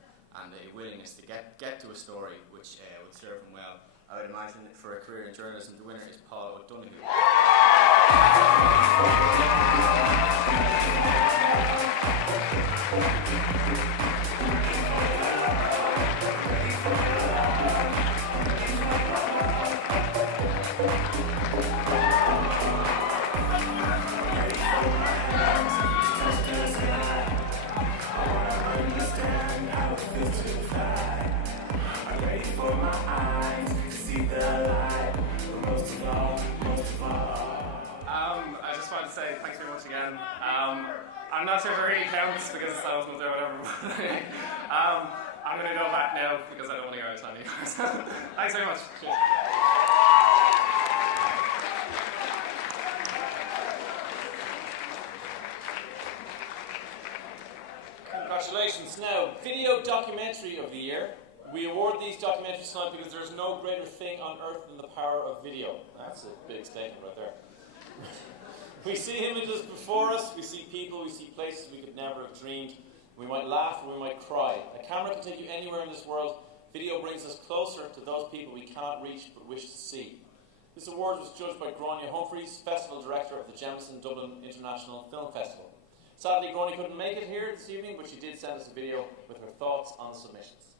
and a willingness to get to a story which would serve him well. I would imagine for a career in journalism, the winner is Paul O'Donoghue. I just want to say thanks very much again. I'm not sure if it really counts because I wasn't there, whatever. I'm going to go back now because I don't want to go out of time anymore. Thanks very much. Cheers. Congratulations. Now, Video Documentary of the Year. We award these documentaries tonight because there's no greater thing on earth than the power of video. That's a big statement right there. We see images before us, we see people, we see places we could never have dreamed. We might laugh or we might cry. A camera can take you anywhere in this world. Video brings us closer to those people we cannot reach but wish to see. This award was judged by Grania Humphreys, Festival Director of the Jameson Dublin International Film Festival. Sadly, Grania couldn't make it here this evening, but she did send us a video with her thoughts on the submissions.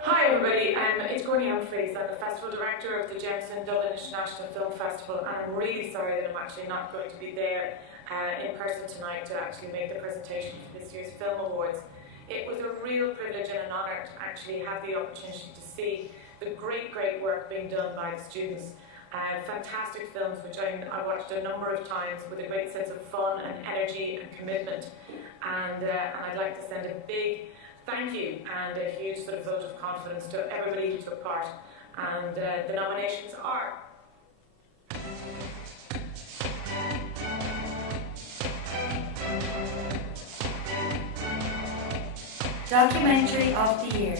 Hi everybody, it's Grania Humphreys. I'm the Festival Director of the Jameson Dublin International Film Festival, and I'm really sorry that I'm actually not going to be there in person tonight to actually make the presentation for this year's Film Awards. It was a real privilege and an honour to actually have the opportunity to see the great work being done by the students. Fantastic films which I watched a number of times with a great sense of fun and energy and commitment. And I'd like to send a big thank you and a huge sort of vote of confidence to everybody who took part. And the nominations are... Documentary of the Year.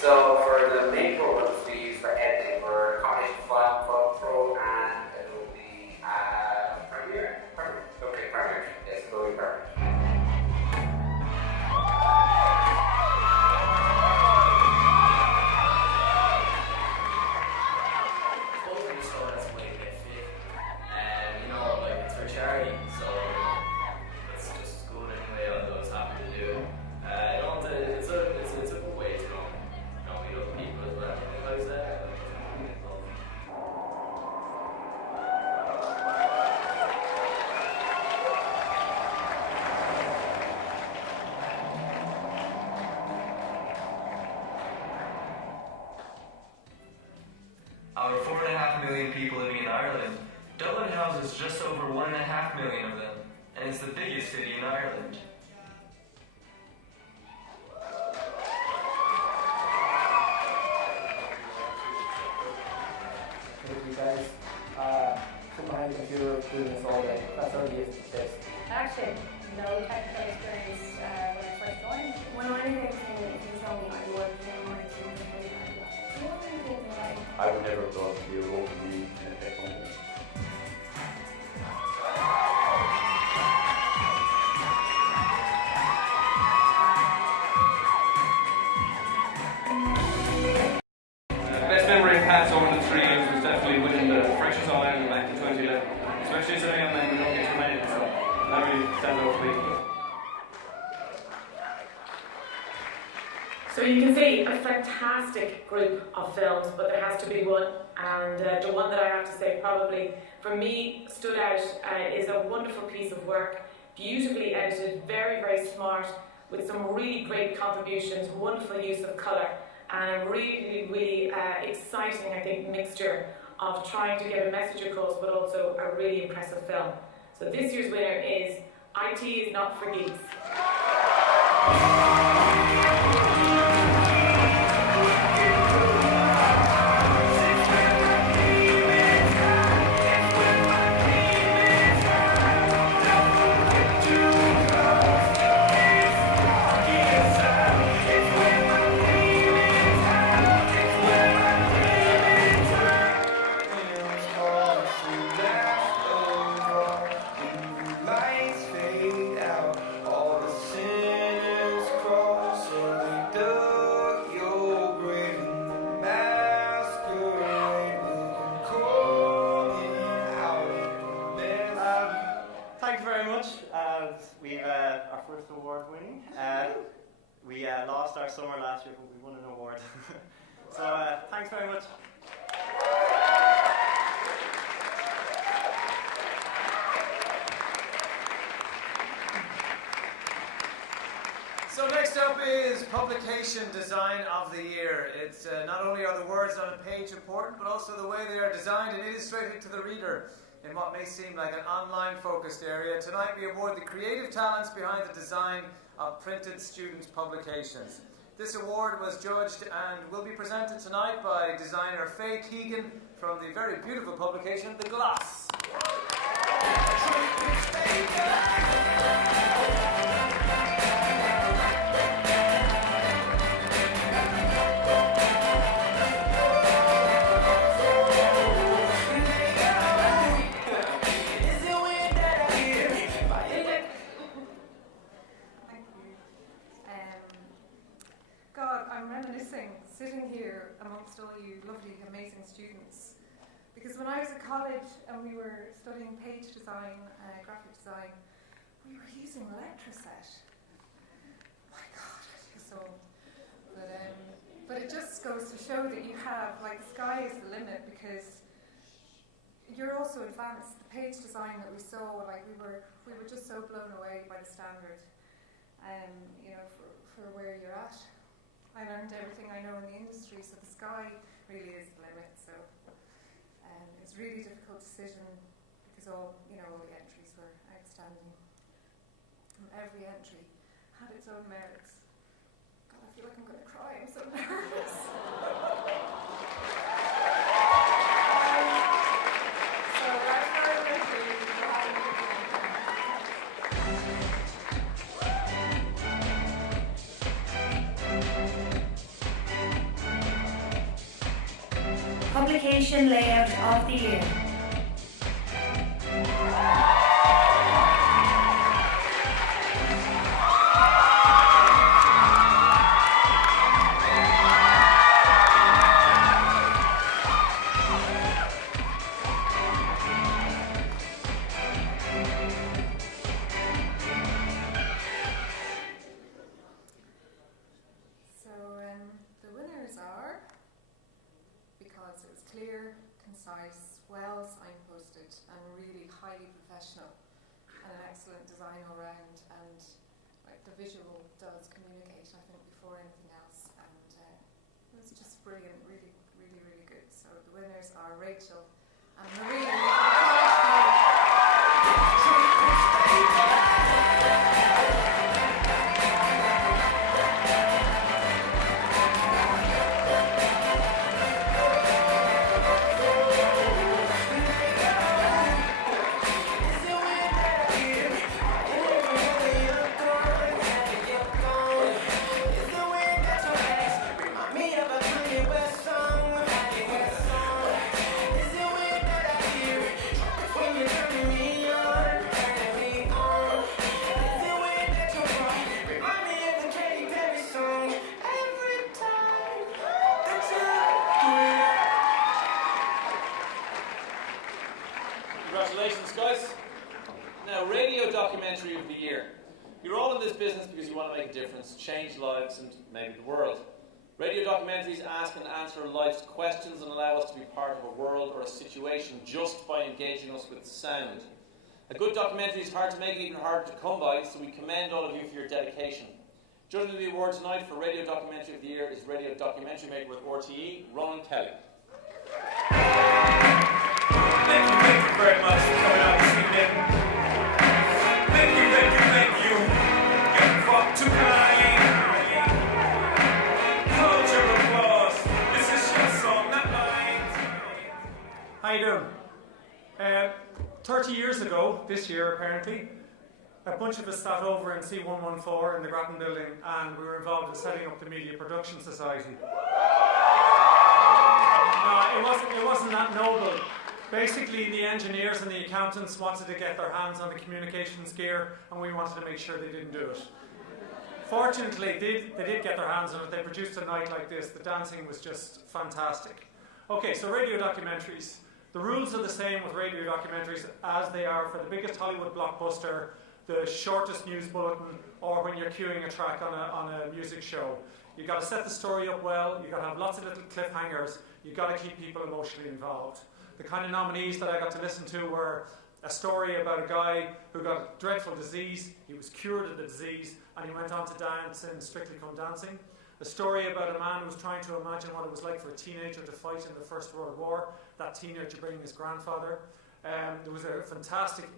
So for the main programs we use for editing, we're a combination of Final Cut Pro and Adobe Premiere. Okay, Premiere. Yes, Adobe Premiere. Out of 4.5 million people living in Ireland, Dublin houses just over 1.5 million of them, and is the biggest city in Ireland. Thank you guys. Sitting behind the computer doing this all day. That's already is this. Actually, no technical experience when I first joined. When I came in, if you told me I worked in my team, I would never have thought to be a role to be in a tech company. Best memory of Pat's over the 3 years was definitely winning the Freshers All Ireland back in 2011. Especially as a young man, we don't get too many, so that really stands out for me. So you can see a fantastic group of films, but there has to be one, and the one that I have to say probably for me stood out is a wonderful piece of work, beautifully edited, very smart, with some really great contributions, wonderful use of colour, and a really exciting, I think, mixture of trying to get a message across, but also a really impressive film. So this year's winner is IT is Not for Geeks. Thank you very much. We've our first award winning. We lost our summer last year, but we won an award. So thanks very much. So next up is Publication Design of the Year. It's not only are the words on a page important, but also the way they are designed and illustrated to the reader in what may seem like an online-focused area. Tonight we award the creative talents behind the design of printed student publications. This award was judged and will be presented tonight by designer Faye Keegan from the very beautiful publication The Gloss. to all you lovely, amazing students. Because when I was at college and we were studying page design, graphic design, we were using Electroset. My God, I feel so old. But it just goes to show that you have, like, the sky is the limit, because you're also advanced. The page design that we saw, like, we were just so blown away by the standard, for where you're at. I learned everything I know in the industry, so the sky really is the limit. So it's a really difficult decision because all the entries were outstanding. And every entry had its own merits. God, I feel like I'm going to cry. I'm so nervous. Publication layout of the year. The winners are, because it was clear, concise, well signposted, and really highly professional, and an excellent design all round, and the visual does communicate, I think, before anything else, and it was just brilliant, really, really, really good. So the winners are Rachel and Marie. Congratulations, guys. Now, Radio Documentary of the Year. You're all in this business because you want to make a difference, change lives, and maybe the world. Radio documentaries ask and answer life's questions and allow us to be part of a world or a situation just by engaging us with sound. A good documentary is hard to make, even harder to come by, so we commend all of you for your dedication. Judging the award tonight for Radio Documentary of the Year is Radio Documentary Maker with RTE, Ronan Kelly. Thank you very much for coming out this evening. Thank you. Get fucked to crying. Hold your applause. This is your song, not mine. How you doing? 30 years ago, this year apparently, a bunch of us sat over in C114 in the Grattan building, and we were involved in setting up the Media Production Society. No, it wasn't that noble. Basically, the engineers and the accountants wanted to get their hands on the communications gear, and we wanted to make sure they didn't do it. Fortunately, they did get their hands on it. They produced a night like this. The dancing was just fantastic. Okay, so radio documentaries. The rules are the same with radio documentaries as they are for the biggest Hollywood blockbuster, the shortest news bulletin, or when you're queuing a track on a music show. You've got to set the story up well. You've got to have lots of little cliffhangers. You've got to keep people emotionally involved. The kind of nominees that I got to listen to were a story about a guy who got a dreadful disease. He was cured of the disease, and he went on to dance in Strictly Come Dancing. A story about a man who was trying to imagine what it was like for a teenager to fight in the First World War, that teenager bringing his grandfather. There was a fantastic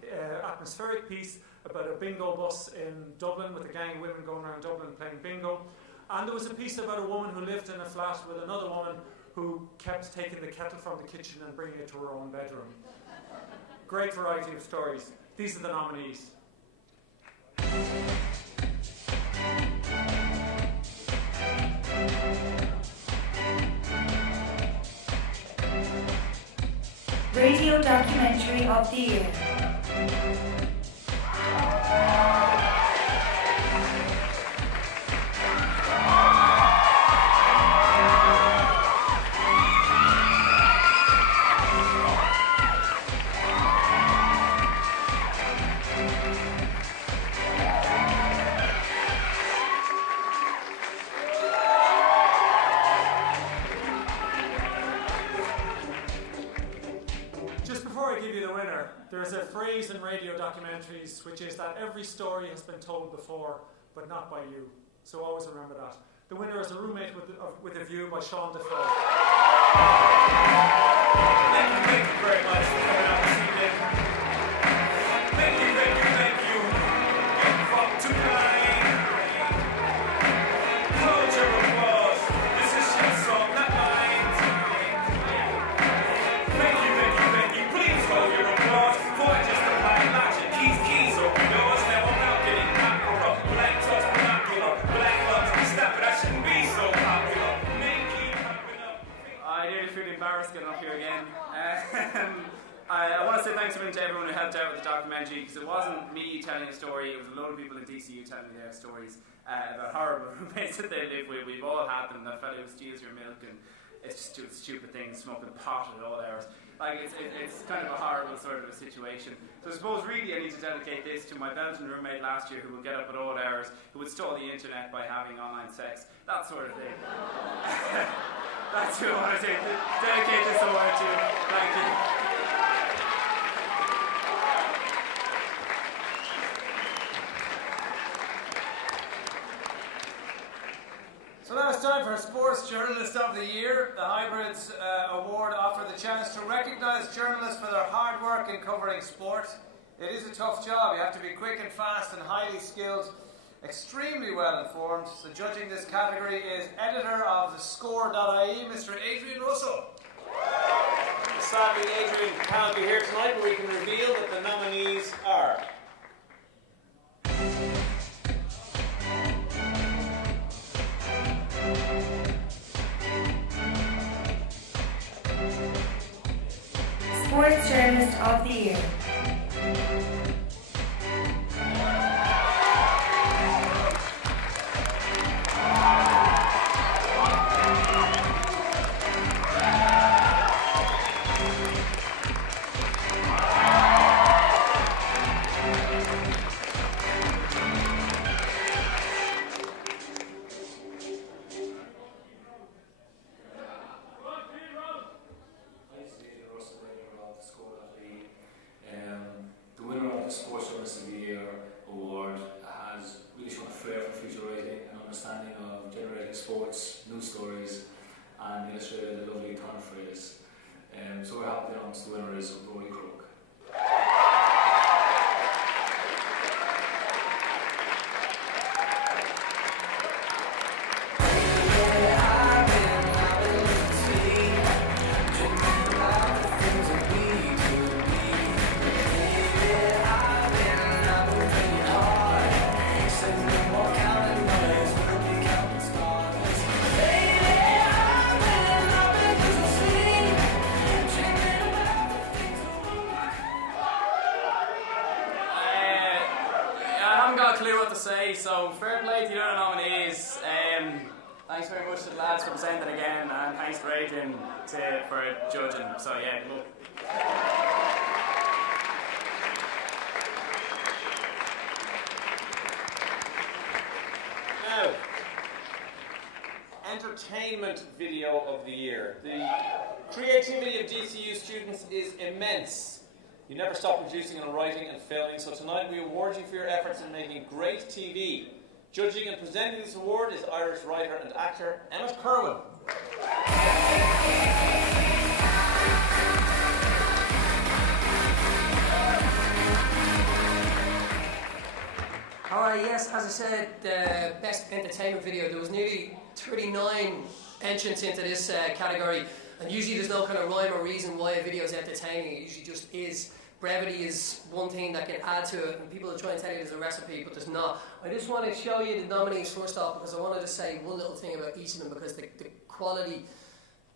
atmospheric piece about a bingo bus in Dublin with a gang of women going around Dublin playing bingo. And there was a piece about a woman who lived in a flat with another woman who kept taking the kettle from the kitchen and bringing it to her own bedroom. Great variety of stories. These are the nominees. Radio Documentary of the Year. before I give you the winner, there's a phrase in radio documentaries which is that every story has been told before, but not by you. So always remember that. The winner is A Roommate with a View by Sean Defoe. Thank you very much for coming out this evening. Thank you. Get fucked tonight. Hold your applause. This is your song, not mine. Thank you. Please hold your applause. For just a fine magic. Keys, open doors. Now I'm out getting popular. Black toast, binocular. Black lungs, stop it. I shouldn't be so popular. I nearly feel embarrassed getting up here again. I want to say thanks to everyone who helped out with the documentary, because it wasn't me telling a story, it was a load of people in DCU telling me their stories about horrible roommates that they live with. We've all had them. That fellow who steals your milk and it's just doing stupid things, smoking pot at all hours. Like, it's kind of a horrible sort of a situation. So I suppose really I need to dedicate this to my Belgian roommate last year who would get up at all hours, who would stall the internet by having online sex, that sort of thing. That's who I want to dedicate this award to. Thank you. So now it's time for Sports Journalist of the Year. The Hybrids Award offer the chance to recognise journalists for their hard work in covering sport. It is a tough job. You have to be quick and fast and highly skilled, extremely well informed. So judging this category is editor of thescore.ie, Mr. Adrian Russell. Sadly, Adrian can't be here tonight, but we can reveal that the nominees are Sports Journalist of the Year. The winner of the Sports Journalist of the Year award has really shown a flair for future writing and understanding of generating sports, news stories, and illustrated a lovely turn phrase. So we're happy to announce the winner is Rory Crook. So fair play to the other nominees. Thanks very much to the lads for presenting again, and thanks for Adrian for judging. So yeah, good luck. now Entertainment Video of the Year. The creativity of DCU students is immense. You never stop producing and writing and filming, so tonight we award you for your efforts in making great TV. Judging and presenting this award is Irish writer and actor Emmett Kerwin. Alright, yes, as I said, the best entertainment video, there was nearly 39 entrants into this category, and usually there's no kind of rhyme or reason why a video is entertaining. It usually just is. Brevity is one thing that can add to it, and people will try and tell you there's a recipe, but there's not. I just want to show you the nominees first off, because I wanted to say one little thing about each of them, because the quality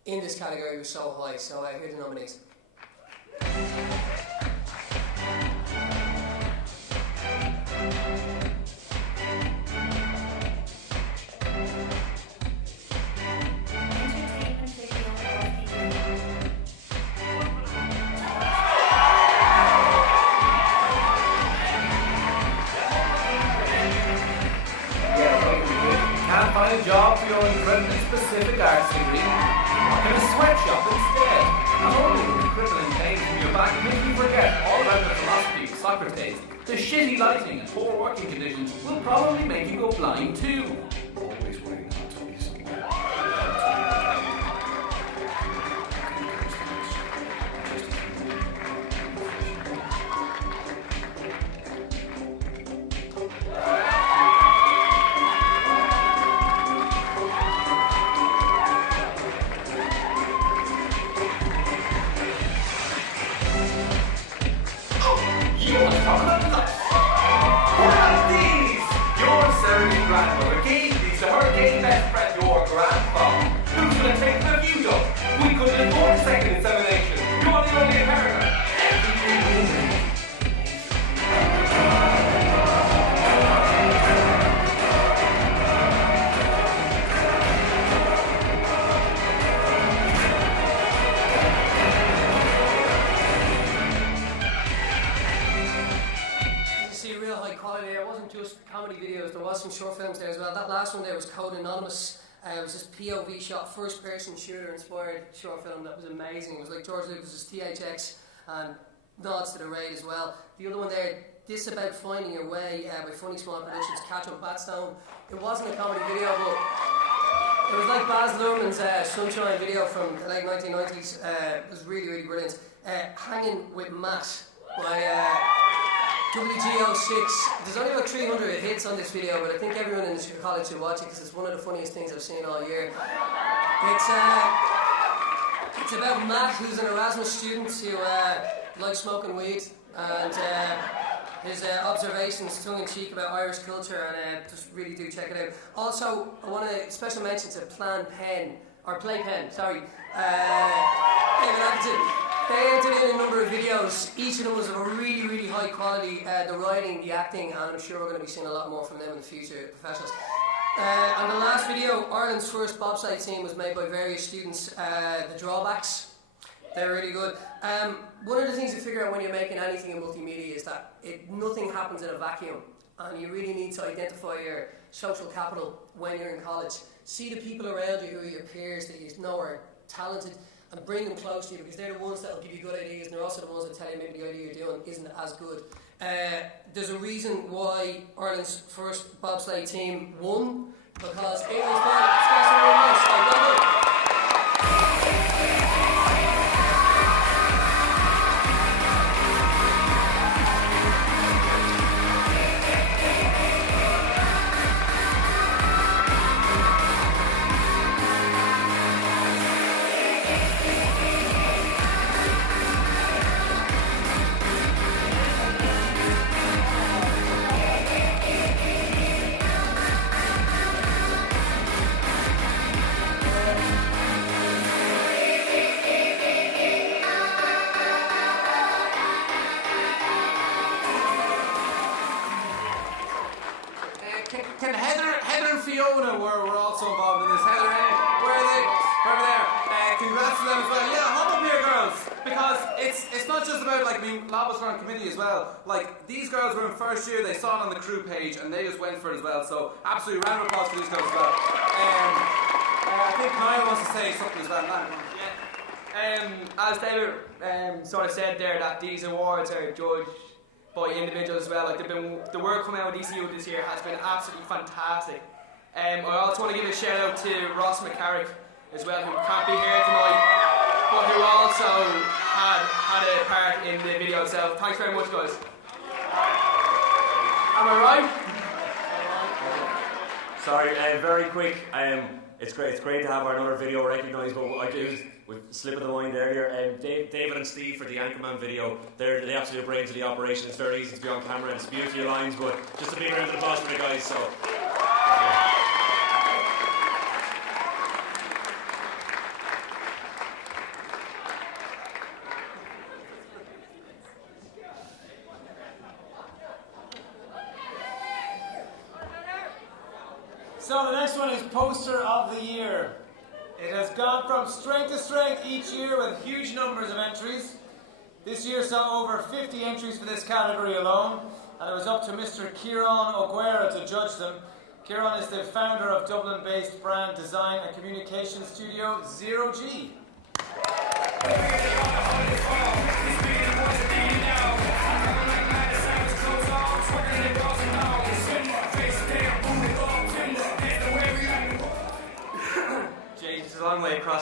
in this category was so high. So here are the nominees. Find a job for your incredibly specific arts degree. Work in a sweatshop instead. Not only will the crippling pain from your back make you forget all about the philosophy of Socrates, the shitty lighting and poor working conditions will probably make you go blind too. Always worrying not to be somewhere. You want to talk about life? Well, these! Your surrogate grandmother gave these to her gay best friend, your grandfather. Who's going to take the view, though? We couldn't afford a second insemination. You're the only inheritor. Everything we need. Real high quality. It wasn't just comedy videos, there was some short films there as well. That last one there was Code Anonymous. It was this POV shot, first person shooter inspired short film that was amazing. It was like George Lucas's THX and nods to the Raid as well. The other one there, This About Finding Your Way by Funny Small Productions, Catch Up Batstone. It wasn't a comedy video, but it was like Baz Luhrmann's Sunshine video from the late 1990s. It was really, really brilliant. Hanging with Matt by WGO6. There's only about 300 hits on this video, but I think everyone in the college should watch it because it's one of the funniest things I've seen all year. It's about Matt, who's an Erasmus student who likes smoking weed, and his observations, tongue-in-cheek, about Irish culture, and just really do check it out. Also, I want to special mention to Playpen, sorry. David Atkinson. They entered in a number of videos. Each of them was of a really, really high quality. The writing, the acting, and I'm sure we're going to be seeing a lot more from them in the future, professionals. And the last video, Ireland's first bobsleigh team, was made by various students. The Drawbacks, they're really good. One of the things you figure out when you're making anything in multimedia is that nothing happens in a vacuum, and you really need to identify your social capital when you're in college. See the people around you who are your peers that you know are talented, and bring them close to you, because they're the ones that will give you good ideas, and they're also the ones that tell you maybe the idea you're doing isn't as good. There's a reason why Ireland's first bobsleigh team won, because it was by special events. Can Heather and Fiona were also involved in this. Heather, where are they? Over there. Congrats to them as well. Yeah, hop up here, girls, because it's not just about like being Labos are on committee as well. Like, these girls were in first year, they saw it on the crew page, and they just went for it as well. So absolutely round of applause for these girls as well. I think Niall wants to say something as well. As David sort of said there, that these awards are judged by individuals as well. Like, the work coming out of DCU this year has been absolutely fantastic. I also want to give a shout out to Ross McCarrick as well, who can't be here tonight, but who also had a part in the video itself. Thanks very much, guys. Am I right? Sorry, very quick. It's great to have another video recognised, but what I do is, with slip of the mind earlier, David and Steve for the Anchorman video, they're the absolute brains of the operation. It's very easy to be on camera and spew a few lines, but just a big round of applause for the guys. So. So the next one is Poster of the Year. It has gone from strength to strength each year with huge numbers of entries. This year saw over 50 entries for this category alone, and it was up to Mr. Kieran O'Guera to judge them. Kieran is the founder of Dublin-based brand design and communication studio Zero G.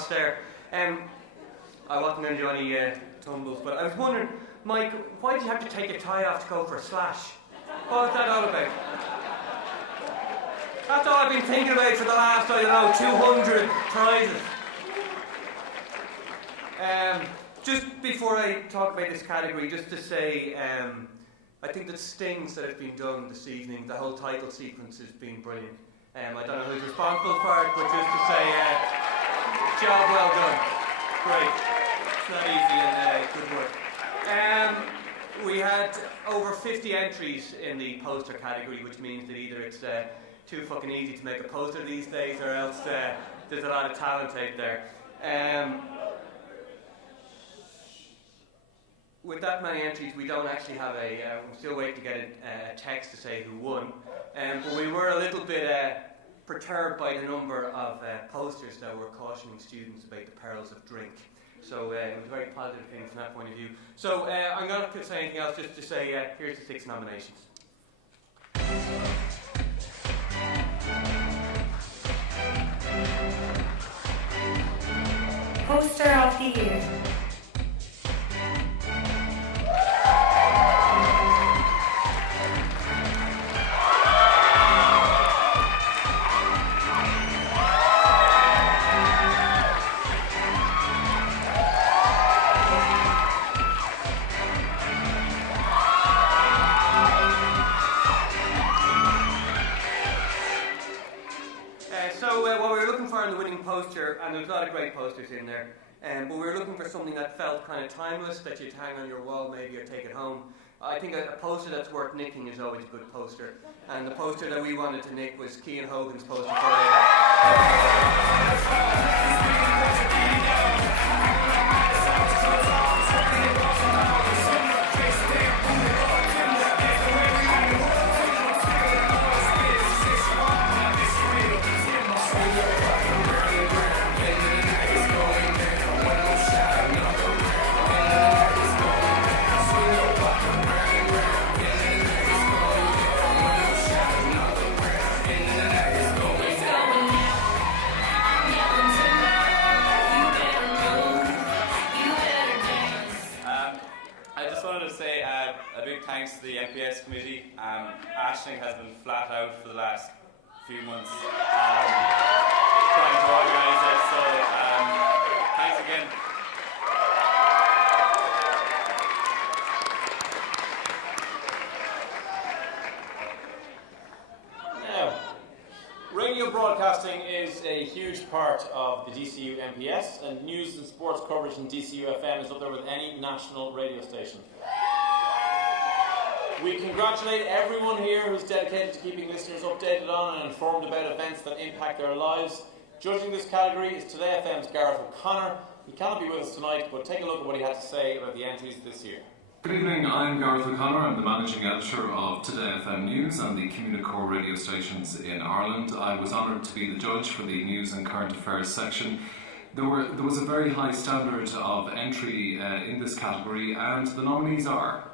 across there. I wasn't going to do any tumbles, but I was wondering, Mike, why did you have to take your tie off to go for a slash? What was that all about? That's all I've been thinking about for the last, 200 prizes. Just before I talk about this category, just to say, I think the stings that have been done this evening, the whole title sequence has been brilliant. I don't know who's responsible for it, but just to say, job well done. Great. It's not easy and good work. We had over 50 entries in the poster category, which means that either it's too fucking easy to make a poster these days, or else there's a lot of talent out there. With that many entries, we don't actually have we're still waiting to get a text to say who won. But we were a little bit perturbed by the number of posters that were cautioning students about the perils of drink. So it was a very positive thing from that point of view. So I'm not going to say anything else, just to say here's the 6 nominations. Poster of the Year. What we were looking for in the winning poster, and there's a lot of great posters in there, but we were looking for something that felt kind of timeless, that you'd hang on your wall maybe or take it home. I think a poster that's worth nicking is always a good poster, and the poster that we wanted to nick was Cian Hogan's poster for later. Thanks to the MPS committee. Ashling has been flat out for the last few months trying to organise it, so thanks again. Now, radio broadcasting is a huge part of the DCU MPS, and news and sports coverage in DCU FM is up there with any national radio station. We congratulate everyone here who's dedicated to keeping listeners updated on and informed about events that impact their lives. Judging this category is Today FM's Gareth O'Connor. He cannot be with us tonight, but take a look at what he had to say about the entries this year. Good evening, I'm Gareth O'Connor. I'm the managing editor of Today FM News and the Communicore radio stations in Ireland. I was honoured to be the judge for the news and current affairs section. There was a very high standard of entry in this category, and the nominees are...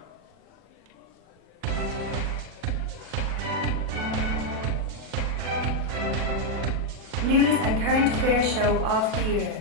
News and Current Affairs Show of the Year.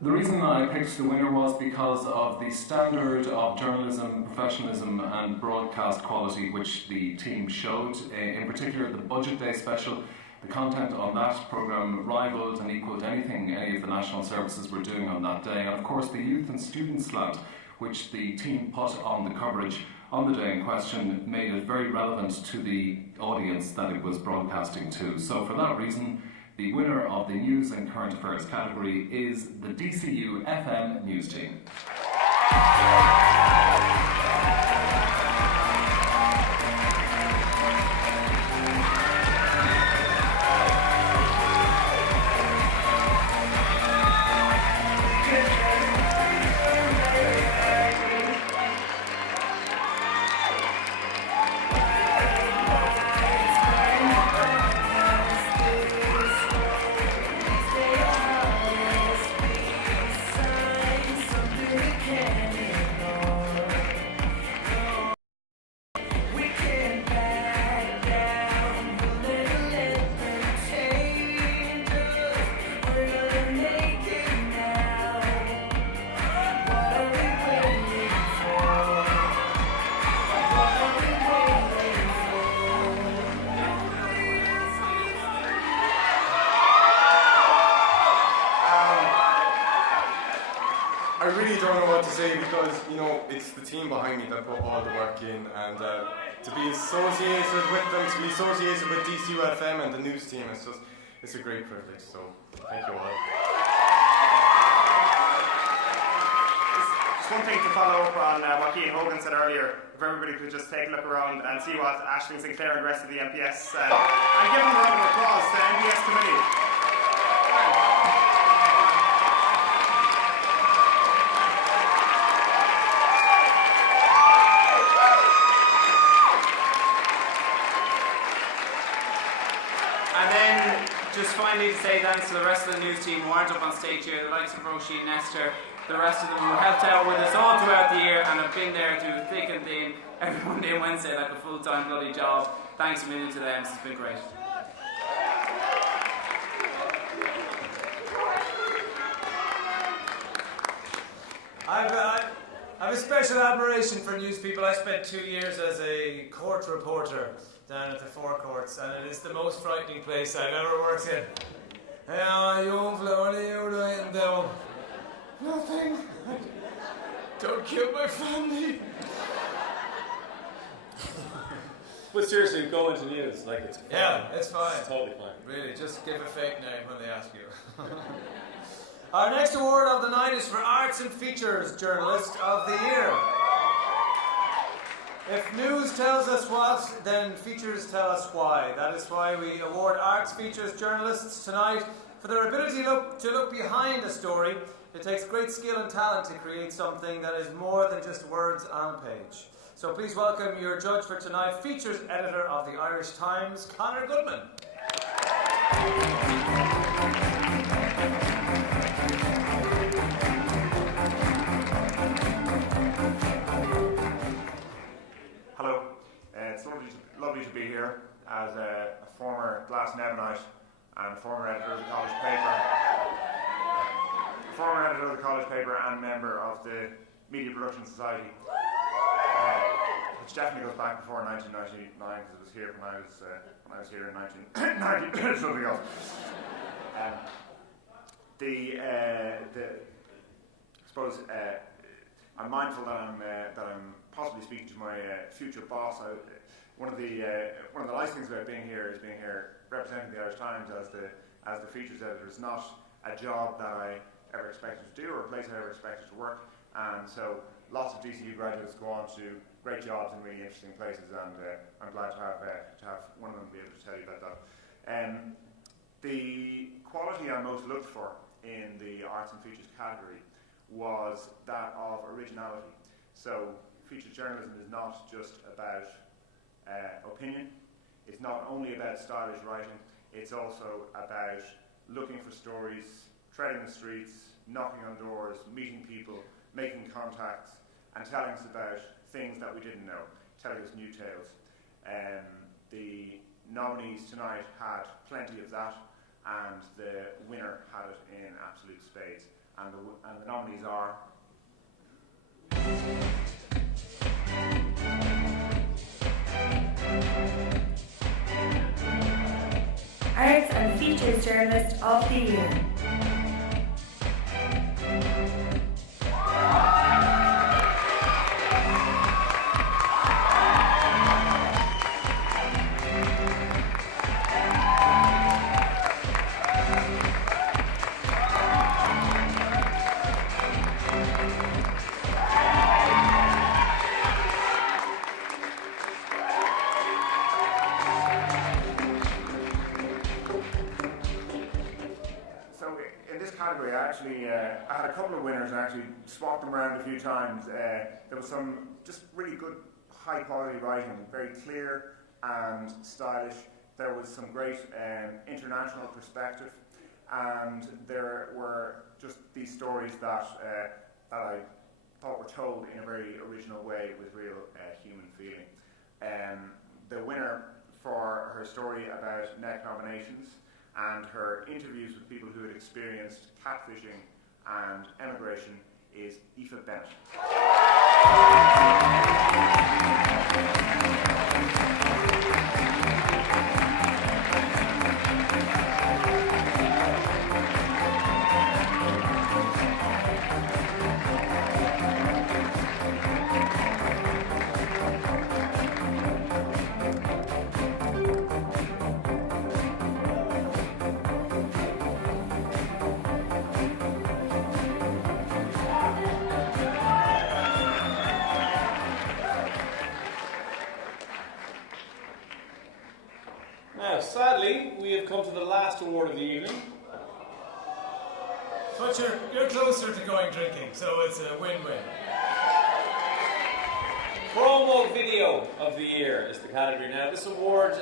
The reason I picked the winner was because of the standard of journalism, professionalism and broadcast quality which the team showed. In particular, the Budget Day special, the content on that programme rivaled and equalled anything any of the national services were doing on that day. And of course, the youth and student slant, which the team put on the coverage on the day in question, made it very relevant to the audience that it was broadcasting to. So for that reason, the winner of the News and Current Affairs category is the DCU FM News Team. team behind me that put all the work in, and to be associated with them, to be associated with DCU FM and the news team, it's a great privilege. So thank you all. Just one thing to follow up on what Cian Hogan said earlier. If everybody could just take a look around and see what Aisling Sinclair and the rest of the MPS and give them a round of applause to the MPS committee. And then, just finally to say thanks to the rest of the news team who aren't up on stage here, the likes of Roisin, Nestor, the rest of them who helped out with us all throughout the year and have been there through thick and thin every Monday and Wednesday like a full-time bloody job. Thanks a million to them, it's been great. I have a special admiration for news people. I spent 2 years as a court reporter down at the forecourts, and it is the most frightening place I've ever worked in. How are you, what are you doing down? Nothing. Don't kill my family. But seriously, go into news like it's fine. Yeah, it's fine. It's totally fine. Really, just give a fake name when they ask you. Our next award of the night is for Arts and Features Journalist of the Year. If news tells us what, then features tell us why. That is why we award Arts Features Journalists tonight for their ability to look behind a story. It takes great skill and talent to create something that is more than just words on a page. So please welcome your judge for tonight, features editor of the Irish Times, Conor Goodman. Hello, it's lovely to be here as a former Glasnevin-ite and former editor of the college paper, and member of the Media Production Society, which definitely goes back before 1999 because it was here when I was here in 1990. Something else. I suppose I'm mindful that I'm possibly speaking to my future boss. One of the nice things about being here representing the Irish Times as the features editor is not a job that I ever expected to do or a place I ever expected to work, and so lots of DCU graduates go on to great jobs in really interesting places, and I'm glad to have one of them be able to tell you about that. The quality I most looked for in the arts and features category was that of originality. So features journalism is not just about opinion. It's not only about stylish writing. It's also about looking for stories, treading the streets, knocking on doors, meeting people, making contacts, and telling us about things that we didn't know, telling us new tales. The nominees tonight had plenty of that, and the winner had it in absolute spades. And the nominees are... Arts and Features Journalist of the Year. I had a couple of winners and actually swapped them around a few times. There was some just really good high quality writing, very clear and stylish. There was some great international perspective, and there were just these stories that I thought were told in a very original way with real human feeling. The winner for her story about neck nominations and her interviews with people who had experienced catfishing and emigration is Aoife Bennett. we've come to the last award of the evening. But you're closer to going drinking, so it's a win-win. Promo Video of the Year is the category now. This award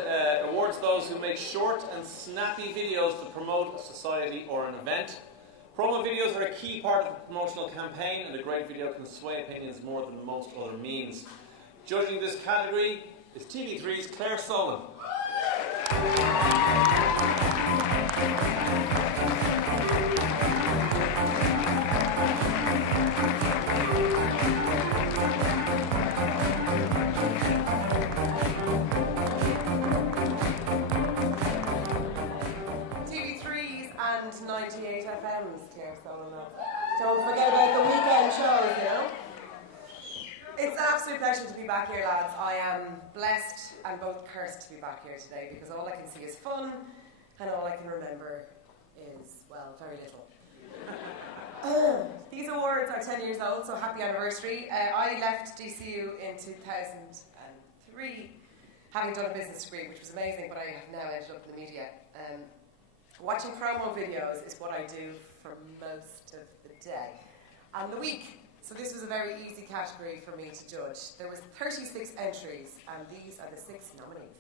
awards those who make short and snappy videos to promote a society or an event. Promo videos are a key part of a promotional campaign, and a great video can sway opinions more than most other means. Judging this category is TV3's Claire Sullivan. TV3's and 98 FM's, Claire Sullivan. Don't forget about the weekend shows, you know? It's an absolute pleasure to be back here, lads. I am blessed and both cursed to be back here today because all I can see is fun and all I can remember is, well, very little. These awards are 10 years old, so happy anniversary. I left DCU in 2003, having done a business degree, which was amazing, but I have now ended up in the media. Watching promo videos is what I do for most of the day and the week. So this was a very easy category for me to judge. There was 36 entries, and these are the 6 nominees.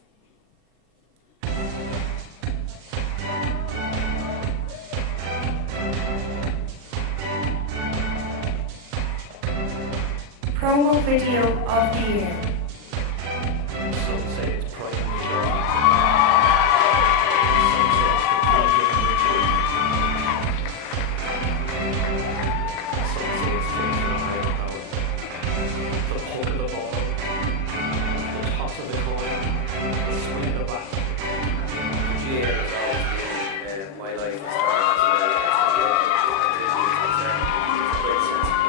Promo Video of the Year. Some say it's Pride and Joy. Some say it's Faith and Higher Power. The pull of the ball, the toss of the coin, the swing of the bat. GA has always been my life has started as a great sense of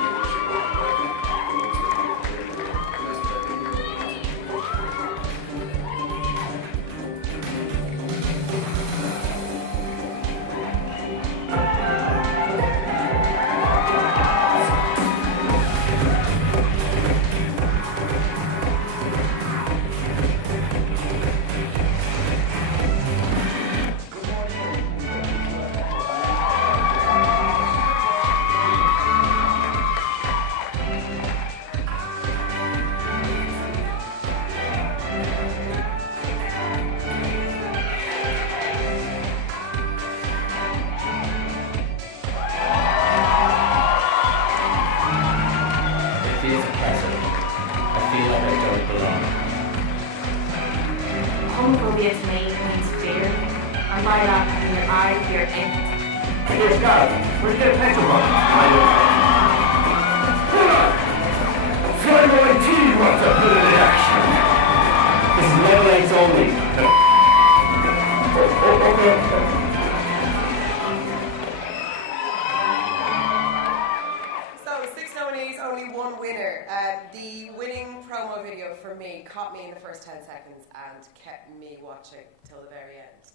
Homophobia to me means fear, and by that I mean I fear it. Here's God. Where's the petrol bomb? Flyboy T wants to put it in action. This is level 8 only. Okay. So 6 nominees, only 1 winner. The winning promo video for me caught me in the first 10 seconds and kept me watching till the very end.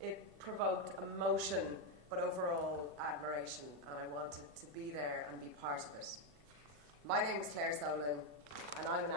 It provoked emotion, but overall admiration, and I wanted to be there and be part of it. My name is Claire Solon, and I'm an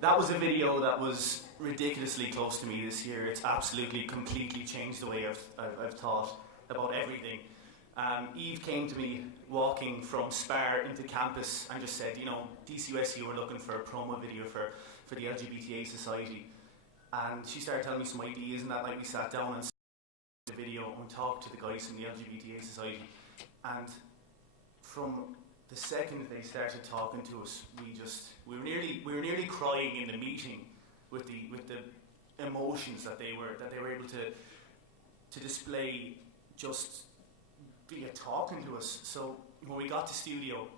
That was a video that was ridiculously close to me this year. It's absolutely, completely changed the way I've thought about everything. Eve came to me walking from Spar into campus and just said, you know, DCUSU are looking for a promo video for the LGBTA society. And she started telling me some ideas, and that night we sat down and the video and talked to the guys from the LGBTA society. And from the second they started talking to us, we were nearly crying in the meeting with the emotions that they were able to display just via talking to us. So when we got to studio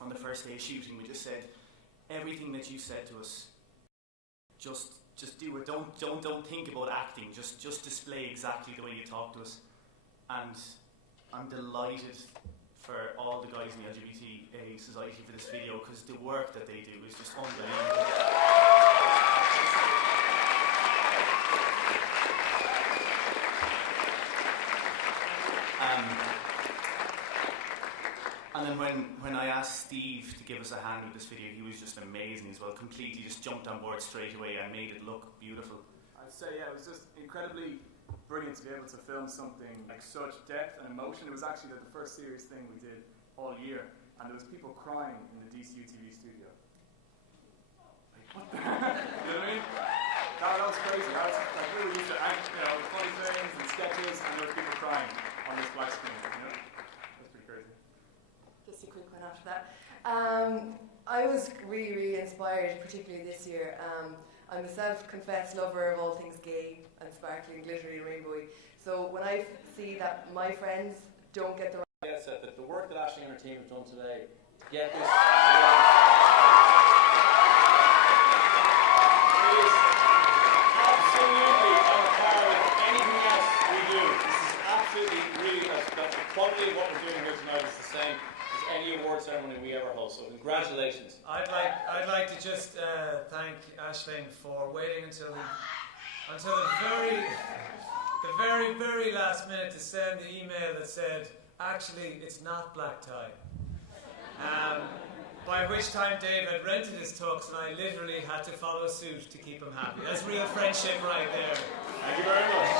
on the first day of shooting, we just said, everything that you said to us, just do it. Don't think about acting. Just display exactly the way you talk to us. And I'm delighted for all the guys in the LGBT society for this video, because the work that they do is just unbelievable. And then when I asked Steve to give us a hand with this video, he was just amazing as well. Completely just jumped on board straight away and made it look beautiful. I'd say, yeah, it was just incredibly brilliant to be able to film something like such depth and emotion. It was actually the first serious thing we did all year, and there was people crying in the DCU TV studio. Like, what the? You know what I mean? That was crazy. That was, like, we were used to act, funny things and sketches, and there was people crying on this black screen. That's pretty crazy. Just a quick one after that. I was really, really inspired, particularly this year. I'm a self-confessed lover of all things gay and sparkly and glittery and rainbowy. So when I see that my friends don't get the right... Yes, that the work that Aisling and her team have done today to get this... is absolutely on par with anything else we do. This is absolutely really... That's the quality of what we're doing here tonight is the same as any award ceremony we ever host. So congratulations. I'd like to just thank Aisling for waiting until the very last minute to send the email that said, actually, it's not black tie. By which time Dave had rented his tux and I literally had to follow suit to keep him happy. That's real friendship right there. Thank you very much.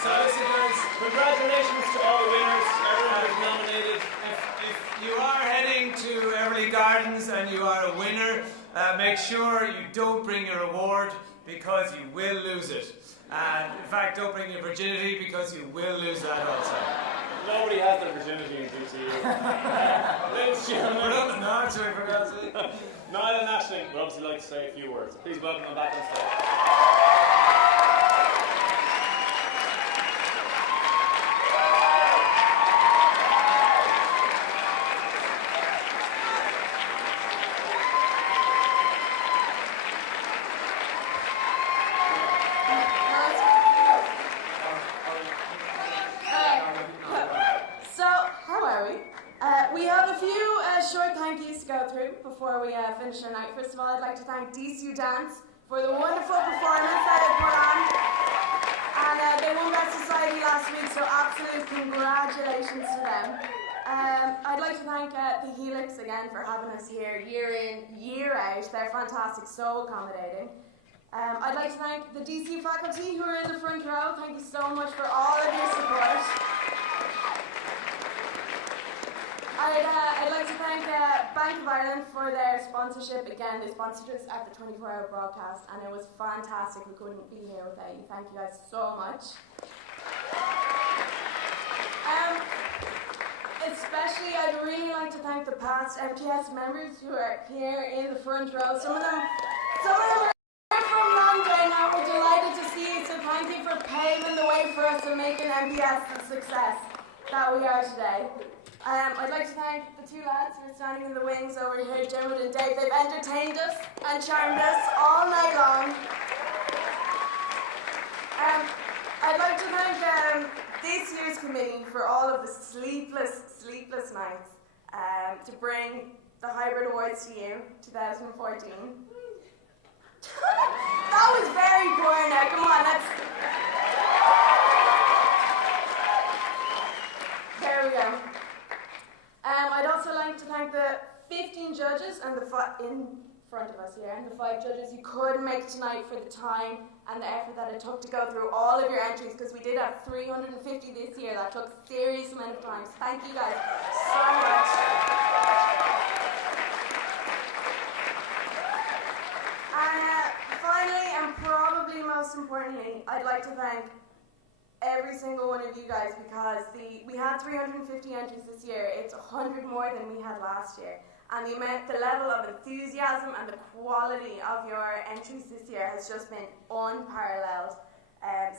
So guys, congratulations to all the winners, everyone who's nominated. If you are heading to Everly Gardens and you are a winner, make sure you don't bring your award because you will lose it. And in fact, don't bring your virginity because you will lose that also. Nobody has their virginity in DCU. Ladies and gentlemen. We're up in Archery for God's sake. Niall and Aisling would obviously like to say a few words. Please welcome them back on stage. Before we finish our night, first of all, I'd like to thank DCU Dance for the wonderful performance that they put on. And they won Best Society last week, so absolute congratulations to them. I'd like to thank the Helix again for having us here year in, year out. They're fantastic, so accommodating. I'd like to thank the DCU faculty who are in the front row. Thank you so much for all of your support. I'd like to thank Bank of Ireland for their sponsorship. Again, they sponsored us at the 24-hour broadcast, and it was fantastic. We couldn't be here without you. Thank you guys so much. Especially, I'd really like to thank the past MTS members who are here in the front row. Some of them are from London, and we're delighted to see you. So thank you for paving the way for us and making MTS the success that we are today. I'd like to thank the two lads who are standing in the wings over here, Dermot and Dave. They've entertained us and charmed us all night long. I'd like to thank this year's committee for all of the sleepless nights to bring the Hybrid Awards to you, 2014. That was very poor now, come on, there we go. I'd also like to thank the 15 judges and in front of us here, and the 5 judges who couldn't make it tonight for the time and the effort that it took to go through all of your entries, because we did have 350 this year. That took a serious amount of time. So thank you guys so much. And finally, and probably most importantly, I'd like to thank every single one of you guys, because we had 350 entries this year. It's 100 more than we had last year, and the level of enthusiasm and the quality of your entries this year has just been unparalleled.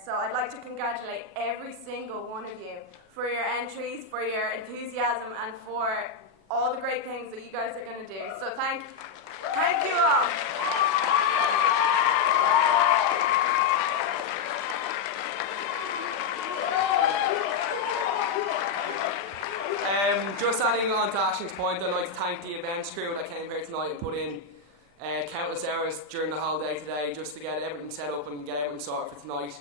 So I'd like to congratulate every single one of you for your entries, for your enthusiasm, and for all the great things that you guys are going to do. So thank you all. Just adding on to Ashling's point, I'd like to thank the events crew that came here tonight and put in countless hours during the whole day today just to get everything set up and get everything sorted for tonight.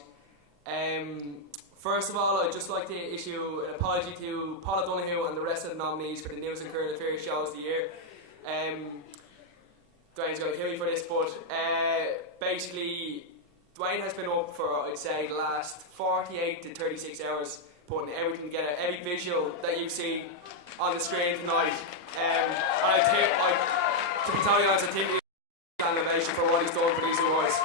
First of all, I'd just like to issue an apology to Paula Donoghue and the rest of the nominees for the News and Current Affairs shows of the year. Dwayne's going to kill me for this, but basically Dwayne has been up for, I'd say, the last 48 to 36 hours putting everything together, every visual that you see on the screen tonight. And I think, to be totally honest, I think he's an innovation for what he's done for these awards.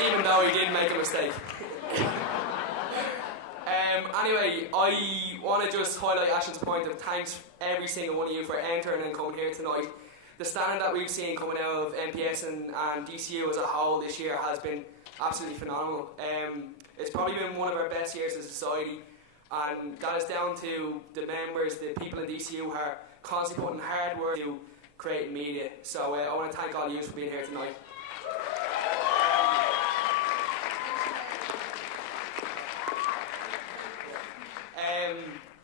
Even though he did make a mistake. Anyway, I want to just highlight Ashton's point of thanks every single one of you for entering and coming here tonight. The standard that we've seen coming out of MPS and DCU as a whole this year has been absolutely phenomenal. It's probably been one of our best years as a society, and that is down to the members, the people in DCU who are constantly putting hard work to create media. So I want to thank all of you for being here tonight.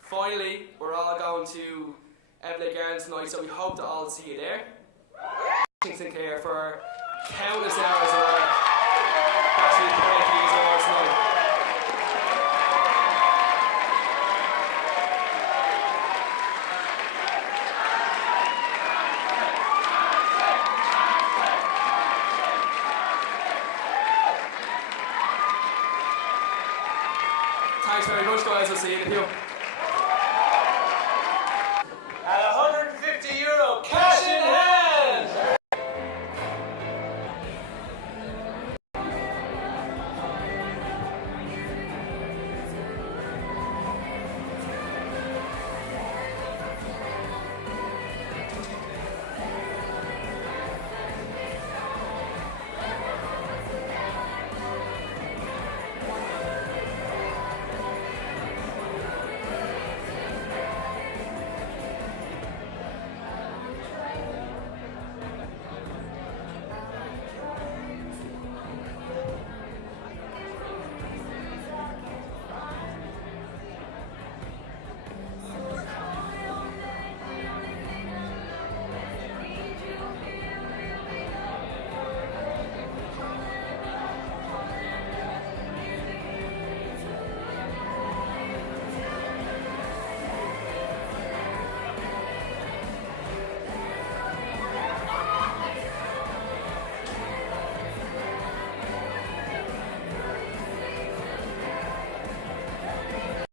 Finally, we're all going to Everleigh Gardens tonight, so we hope to all see you there. Sinclair for countless hours of work. Actually, playing these awards tonight. Thanks very much, guys. I'll see you in the field.